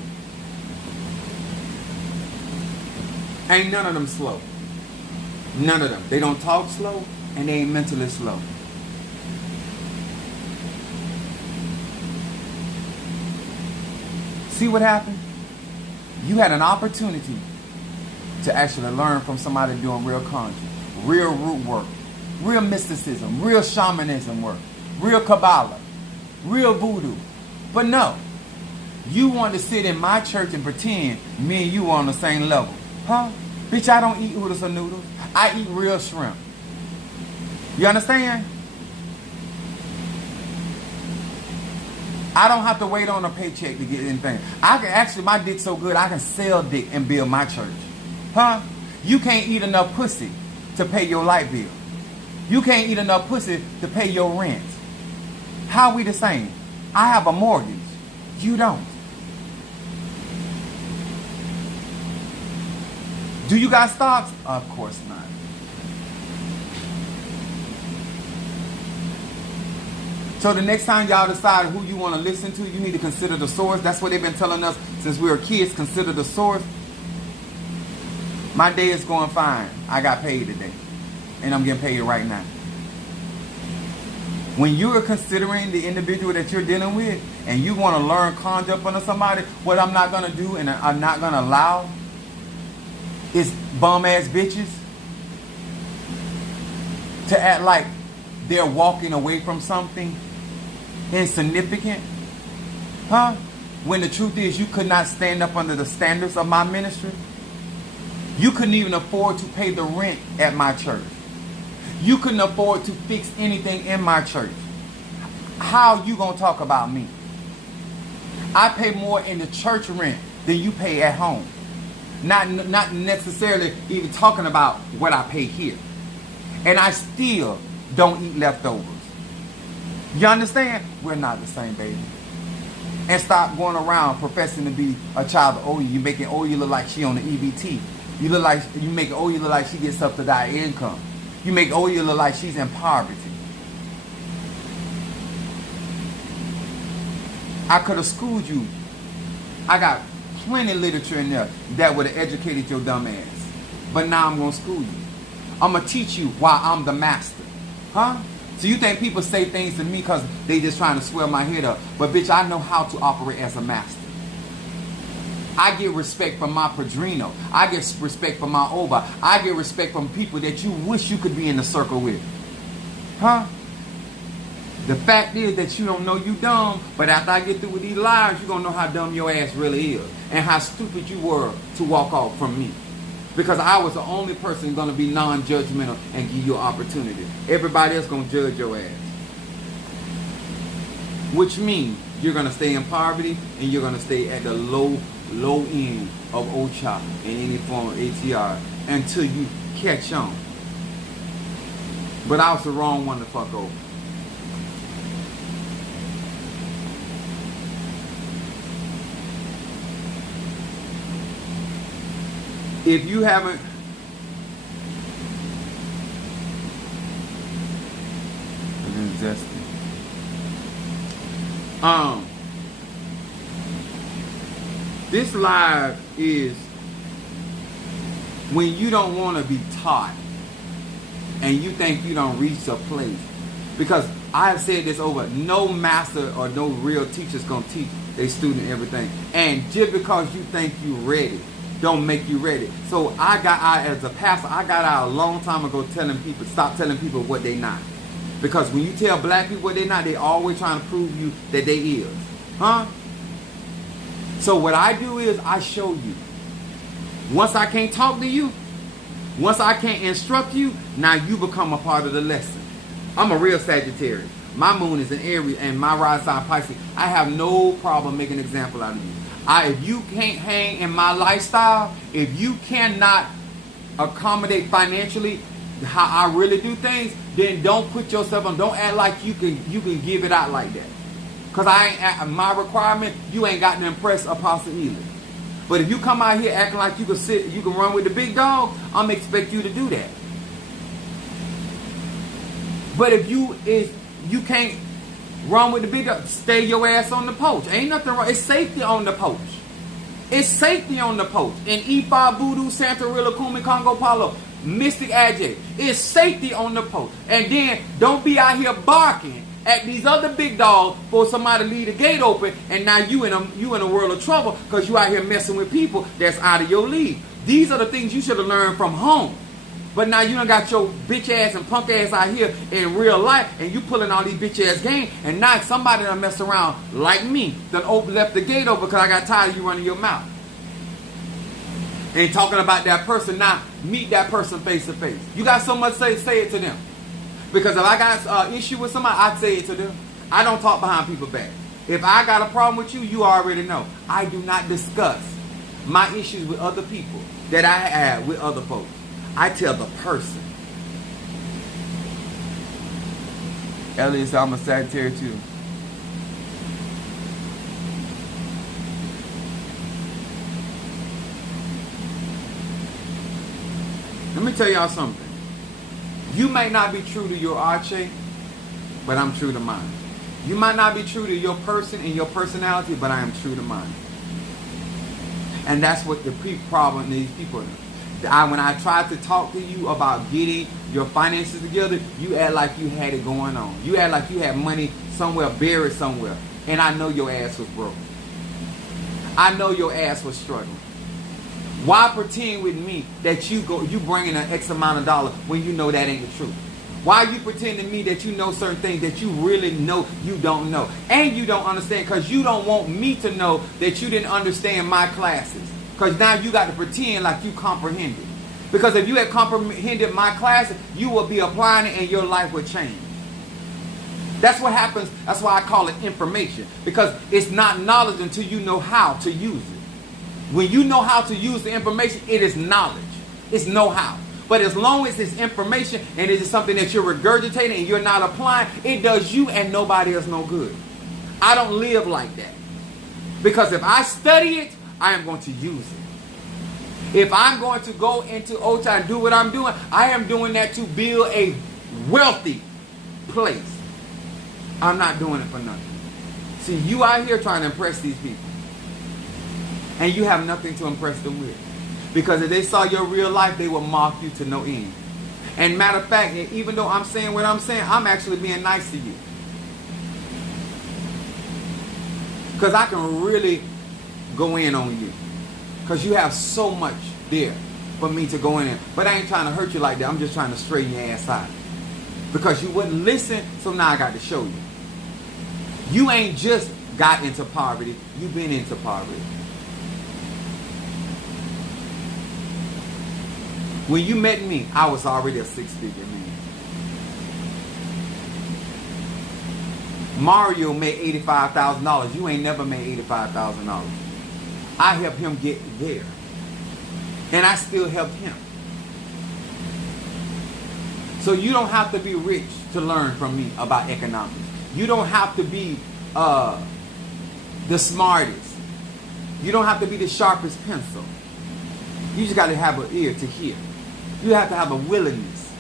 Ain't none of them slow. None of them. They don't talk slow and they ain't mentally slow. See what happened? You had an opportunity to actually learn from somebody doing real conjure, real root work, real mysticism, real shamanism work, real Kabbalah, real voodoo. But no, you want to sit in my church and pretend me and you are on the same level. Huh? Bitch, I don't eat oodles or noodles. I eat real shrimp. You understand? I don't have to wait on a paycheck to get anything. I can actually, my dick's so good, I can sell dick and build my church. Huh? You can't eat enough pussy to pay your light bill. You can't eat enough pussy to pay your rent. How are we the same? I have a mortgage. You don't. Do you got stocks? Of course not. So the next time y'all decide who you want to listen to, you need to consider the source. That's what they've been telling us since we were kids. Consider the source. My day is going fine. I got paid today. And I'm getting paid right now. When you are considering the individual that you're dealing with and you want to learn conjure up under somebody, what I'm not going to do and I'm not going to allow is bum-ass bitches to act like they're walking away from something insignificant. Huh? When the truth is you could not stand up under the standards of my ministry. You couldn't even afford to pay the rent at my church. You couldn't afford to fix anything in my church. How you gonna talk about me? I pay more in the church rent than you pay at home. Not necessarily even talking about what I pay here. And I still don't eat leftovers. You understand? We're not the same, baby. And stop going around professing to be a child of Oya. You're making Oya look like she on the EBT. You make Oya look like she gets subsidized income. You make Oya look like she's in poverty. I could have schooled you. I got plenty of literature in there that would have educated your dumb ass. But now I'm going to school you. I'm going to teach you why I'm the master. Huh? So you think people say things to me because they just trying to swell my head up. But bitch, I know how to operate as a master. I get respect from my padrino. I get respect from my oba. I get respect from people that you wish you could be in the circle with. Huh? The fact is that you don't know you dumb, but after I get through with these lies, you're going to know how dumb your ass really is. And how stupid you were to walk off from me. Because I was the only person going to be non-judgmental and give you an opportunity. Everybody else going to judge your ass. Which means you're going to stay in poverty and you're going to stay at the low end of OCHA and any form of ATR until you catch on. But I was the wrong one to fuck over. If you haven't this live is when you don't want to be taught and you think you don't reach a place. Because I have said this over, no master or no real teacher is going to teach their student everything. And just because you think you're ready, don't make you ready. So as a pastor, I got out a long time ago telling people, stop telling people what they not. Because when you tell black people what they not, they always trying to prove you that they is. Huh? So what I do is I show you. Once I can't talk to you, once I can't instruct you, now you become a part of the lesson. I'm a real Sagittarius. My moon is in Aries and my rising sign Pisces. I have no problem making an example out of you. If you can't hang in my lifestyle, if you cannot accommodate financially how I really do things, then don't put yourself on. Don't act like you can give it out like that. Because I ain't at my requirement, you ain't got to impress Apostle Ely. But if you come out here acting like you can run with the big dog, I'm expect you to do that. But if you can't run with the big dog, stay your ass on the poach. Ain't nothing wrong. It's safety on the poach. It's safety on the poach. In Ifa, Voodoo, Santarilla, Kumi, Congo, Palo, Mystic Adject. It's safety on the poach. And then don't be out here barking at these other big dogs for somebody to leave the gate open, and now you in a world of trouble because you out here messing with people that's out of your league. These are the things you should have learned from home. But now you done got your bitch ass and punk ass out here in real life, and you pulling all these bitch ass games, and now somebody done mess around like me, done left the gate open because I got tired of you running your mouth. And talking about that person, now meet that person face to face. You got so much to say it to them. Because if I got an issue with somebody, I say it to them. I don't talk behind people's back. If I got a problem with you, you already know. I do not discuss my issues with other people that I have with other folks. I tell the person. Elliot said I'm a Sagittarius too. Let me tell y'all something. You may not be true to your arche, but I'm true to mine. You might not be true to your person and your personality, but I am true to mine. And that's what the problem these people are. When I tried to talk to you about getting your finances together, you act like you had it going on. You act like you had money somewhere buried somewhere. And I know your ass was broke. I know your ass was struggling. Why pretend with me that you bringing an X amount of dollars when you know that ain't the truth? Why you pretend to me that you know certain things that you really know you don't know? And you don't understand because you don't want me to know that you didn't understand my classes. Because now you got to pretend like you comprehended. Because if you had comprehended my classes, you will be applying it and your life would change. That's what happens. That's why I call it information. Because it's not knowledge until you know how to use it. When you know how to use the information, it is knowledge. It's know-how. But as long as it's information and it is something that you're regurgitating and you're not applying, it does you and nobody else no good. I don't live like that. Because if I study it, I am going to use it. If I'm going to go into OTA and do what I'm doing, I am doing that to build a wealthy place. I'm not doing it for nothing. See, you out here trying to impress these people. And you have nothing to impress them with. Because if they saw your real life, they will mock you to no end. And matter of fact, even though I'm saying what I'm saying, I'm actually being nice to you. Because I can really go in on you. Because you have so much there for me to go in. But I ain't trying to hurt you like that. I'm just trying to straighten your ass out. Because you wouldn't listen, so now I got to show you. You ain't just got into poverty. You've been into poverty. When you met me, I was already a six-figure man. Mario made $85,000. You ain't never made $85,000. I helped him get there. And I still helped him. So you don't have to be rich to learn from me about economics. You don't have to be the smartest. You don't have to be the sharpest pencil. You just got to have an ear to hear. You have to have a willingness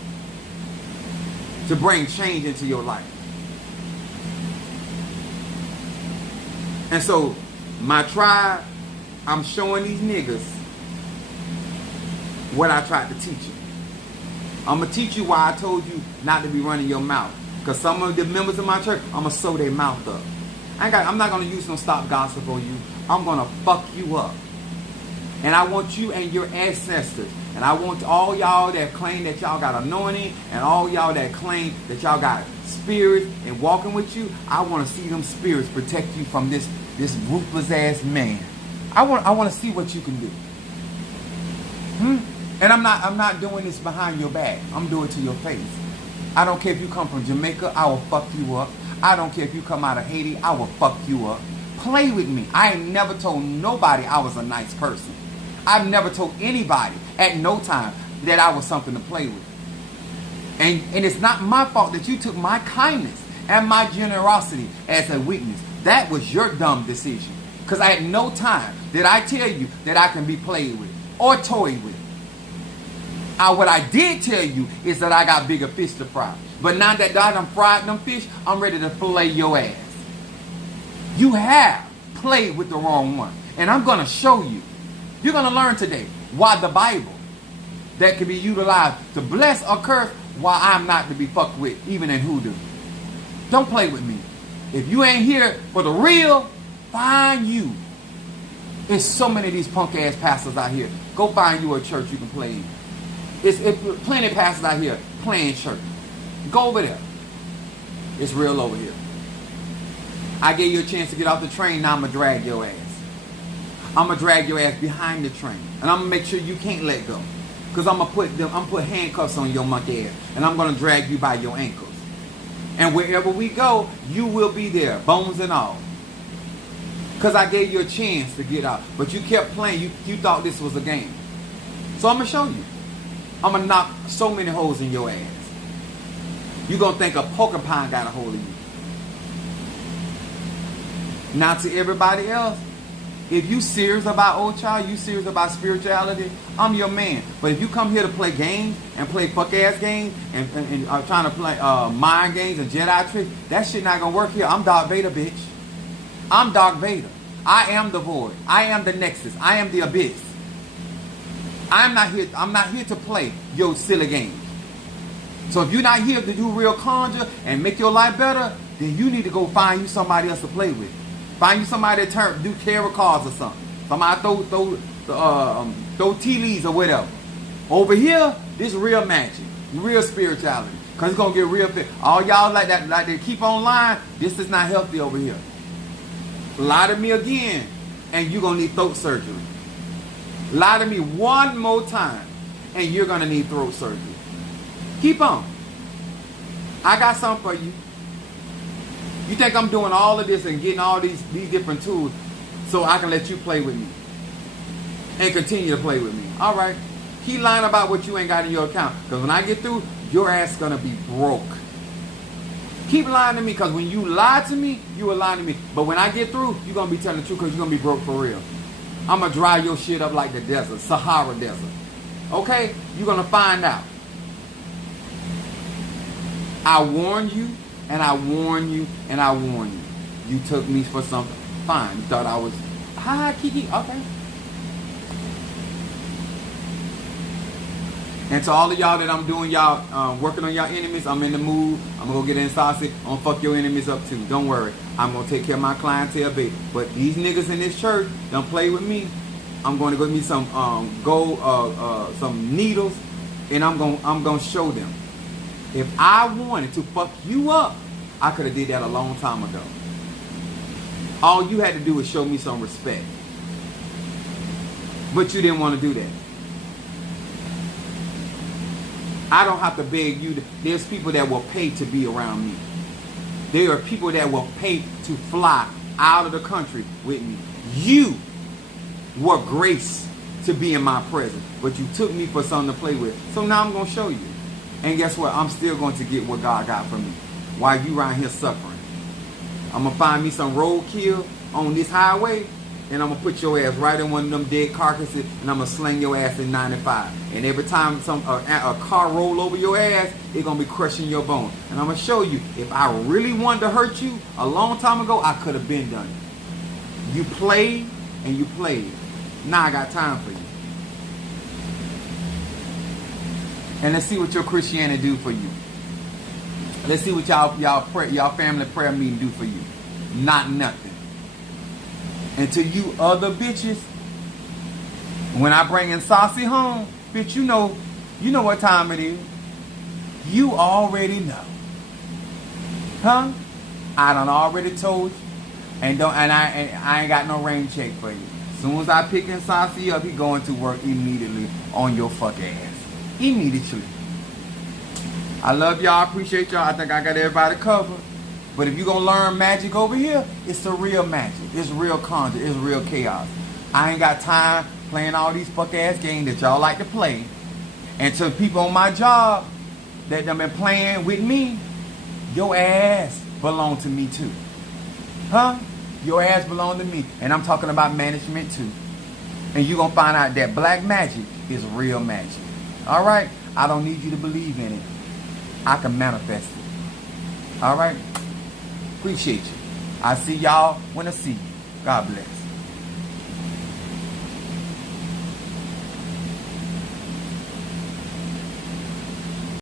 to bring change into your life. And so, my tribe, I'm showing these niggas what I tried to teach you. I'm going to teach you why I told you not to be running your mouth. Because some of the members of my church, I'm going to sew their mouth up. I'm not going to use no stop gossip on you. I'm going to fuck you up. And I want you and your ancestors, and I want all y'all that claim that y'all got anointing, and all y'all that claim that y'all got spirits and walking with you, I want to see them spirits protect you from this ruthless ass man. I want to see what you can do. And I'm not doing this behind your back. I'm doing it to your face. I don't care if you come from Jamaica, I will fuck you up. I don't care if you come out of Haiti, I will fuck you up. Play with me. I ain't never told nobody I was a nice person. I've never told anybody at no time that I was something to play with. And it's not my fault that you took my kindness and my generosity as a weakness. That was your dumb decision. Because at no time did I tell you that I can be played with or toyed with. What I did tell you is that I got bigger fish to fry. But now that I done fried them fish, I'm ready to fillet your ass. You have played with the wrong one. And I'm going to show you. You're going to learn today why the Bible that can be utilized to bless or curse, why I'm not to be fucked with, even in hoodoo. Don't play with me. If you ain't here for the real, find you. There's so many of these punk ass pastors out here. Go find you a church you can play in. It's plenty of pastors out here playing church. Go over there. It's real over here. I gave you a chance to get off the train. Now I'm going to drag your ass. I'm going to drag your ass behind the train. And I'm going to make sure you can't let go. Because I'm going to put handcuffs on your monkey ass. And I'm going to drag you by your ankles. And wherever we go, you will be there. Bones and all. Because I gave you a chance to get out. But you kept playing. You thought this was a game. So I'm going to show you. I'm going to knock so many holes in your ass. You're going to think a porcupine got a hold of you. Now to everybody else, if you serious about old child, you serious about spirituality, I'm your man. But if you come here to play games and play fuck ass games and trying to play mind games and Jedi tricks, that shit not going to work here. I'm Darth Vader, bitch. I'm Darth Vader. I am the void. I am the nexus. I am the abyss. I'm not here to play your silly games. So if you're not here to do real conjure and make your life better, then you need to go find you somebody else to play with. Find you somebody that do tarot cards or something. Somebody throw tea leaves or whatever. Over here, this real magic, real spirituality. Because it's going to get real fit. All y'all like they keep on lying, this is not healthy over here. Lie to me again, and you're going to need throat surgery. Lie to me one more time, and you're going to need throat surgery. Keep on. I got something for you. You think I'm doing all of this and getting all these different tools so I can let you play with me and continue to play with me? All right. Keep lying about what you ain't got in your account. Because when I get through, your ass is going to be broke. Keep lying to me, because when you lie to me, you are lying to me. But when I get through, you're going to be telling the truth, because you're going to be broke for real. I'm going to dry your shit up like the desert, Sahara Desert. Okay? You're going to find out. I warned you, and I warned you, and I warned you. You took me for something. Fine. You thought I was, hi, Kiki. Okay. And to all of y'all that I'm doing y'all, working on y'all enemies, I'm in the mood. I'm going to go get in saucy. I'm going to fuck your enemies up too. Don't worry. I'm going to take care of my clientele, baby. But these niggas in this church, don't play with me. I'm going to go get me some some needles, and I'm going to show them. If I wanted to fuck you up, I could have did that a long time ago. All you had to do was show me some respect. But you didn't want to do that. I don't have to beg you. There's people that will pay to be around me. There are people that will pay to fly out of the country with me. You were graced to be in my presence, but you took me for something to play with. So now I'm going to show you. And guess what? I'm still going to get what God got for me while you around here suffering. I'm going to find me some roadkill on this highway, and I'm going to put your ass right in one of them dead carcasses, and I'm going to sling your ass in 95. And every time a car roll over your ass, it's going to be crushing your bone. And I'm going to show you, if I really wanted to hurt you a long time ago, I could have been done it. You played, and you played. Now I got time for you. And let's see what your Christianity do for you. Let's see what y'all family prayer meeting do for you. Not nothing. And to you other bitches, when I bring in Saucy home, bitch, you know what time it is. You already know. Huh? I done already told you. And I ain't got no rain check for you. As soon as I pick in Saucy up, he going to work immediately on your fuck ass. Immediately. I love y'all. I appreciate y'all. I think I got everybody covered. But if you're going to learn magic over here, it's the real magic. It's real conjure. It's real chaos. I ain't got time playing all these fuck ass games that y'all like to play. And to people on my job that done been playing with me, your ass belong to me too. Huh? Your ass belong to me. And I'm talking about management too. And you're going to find out that black magic is real magic. All right? I don't need you to believe in it. I can manifest it. All right? Appreciate you. I see y'all when I see you. God bless.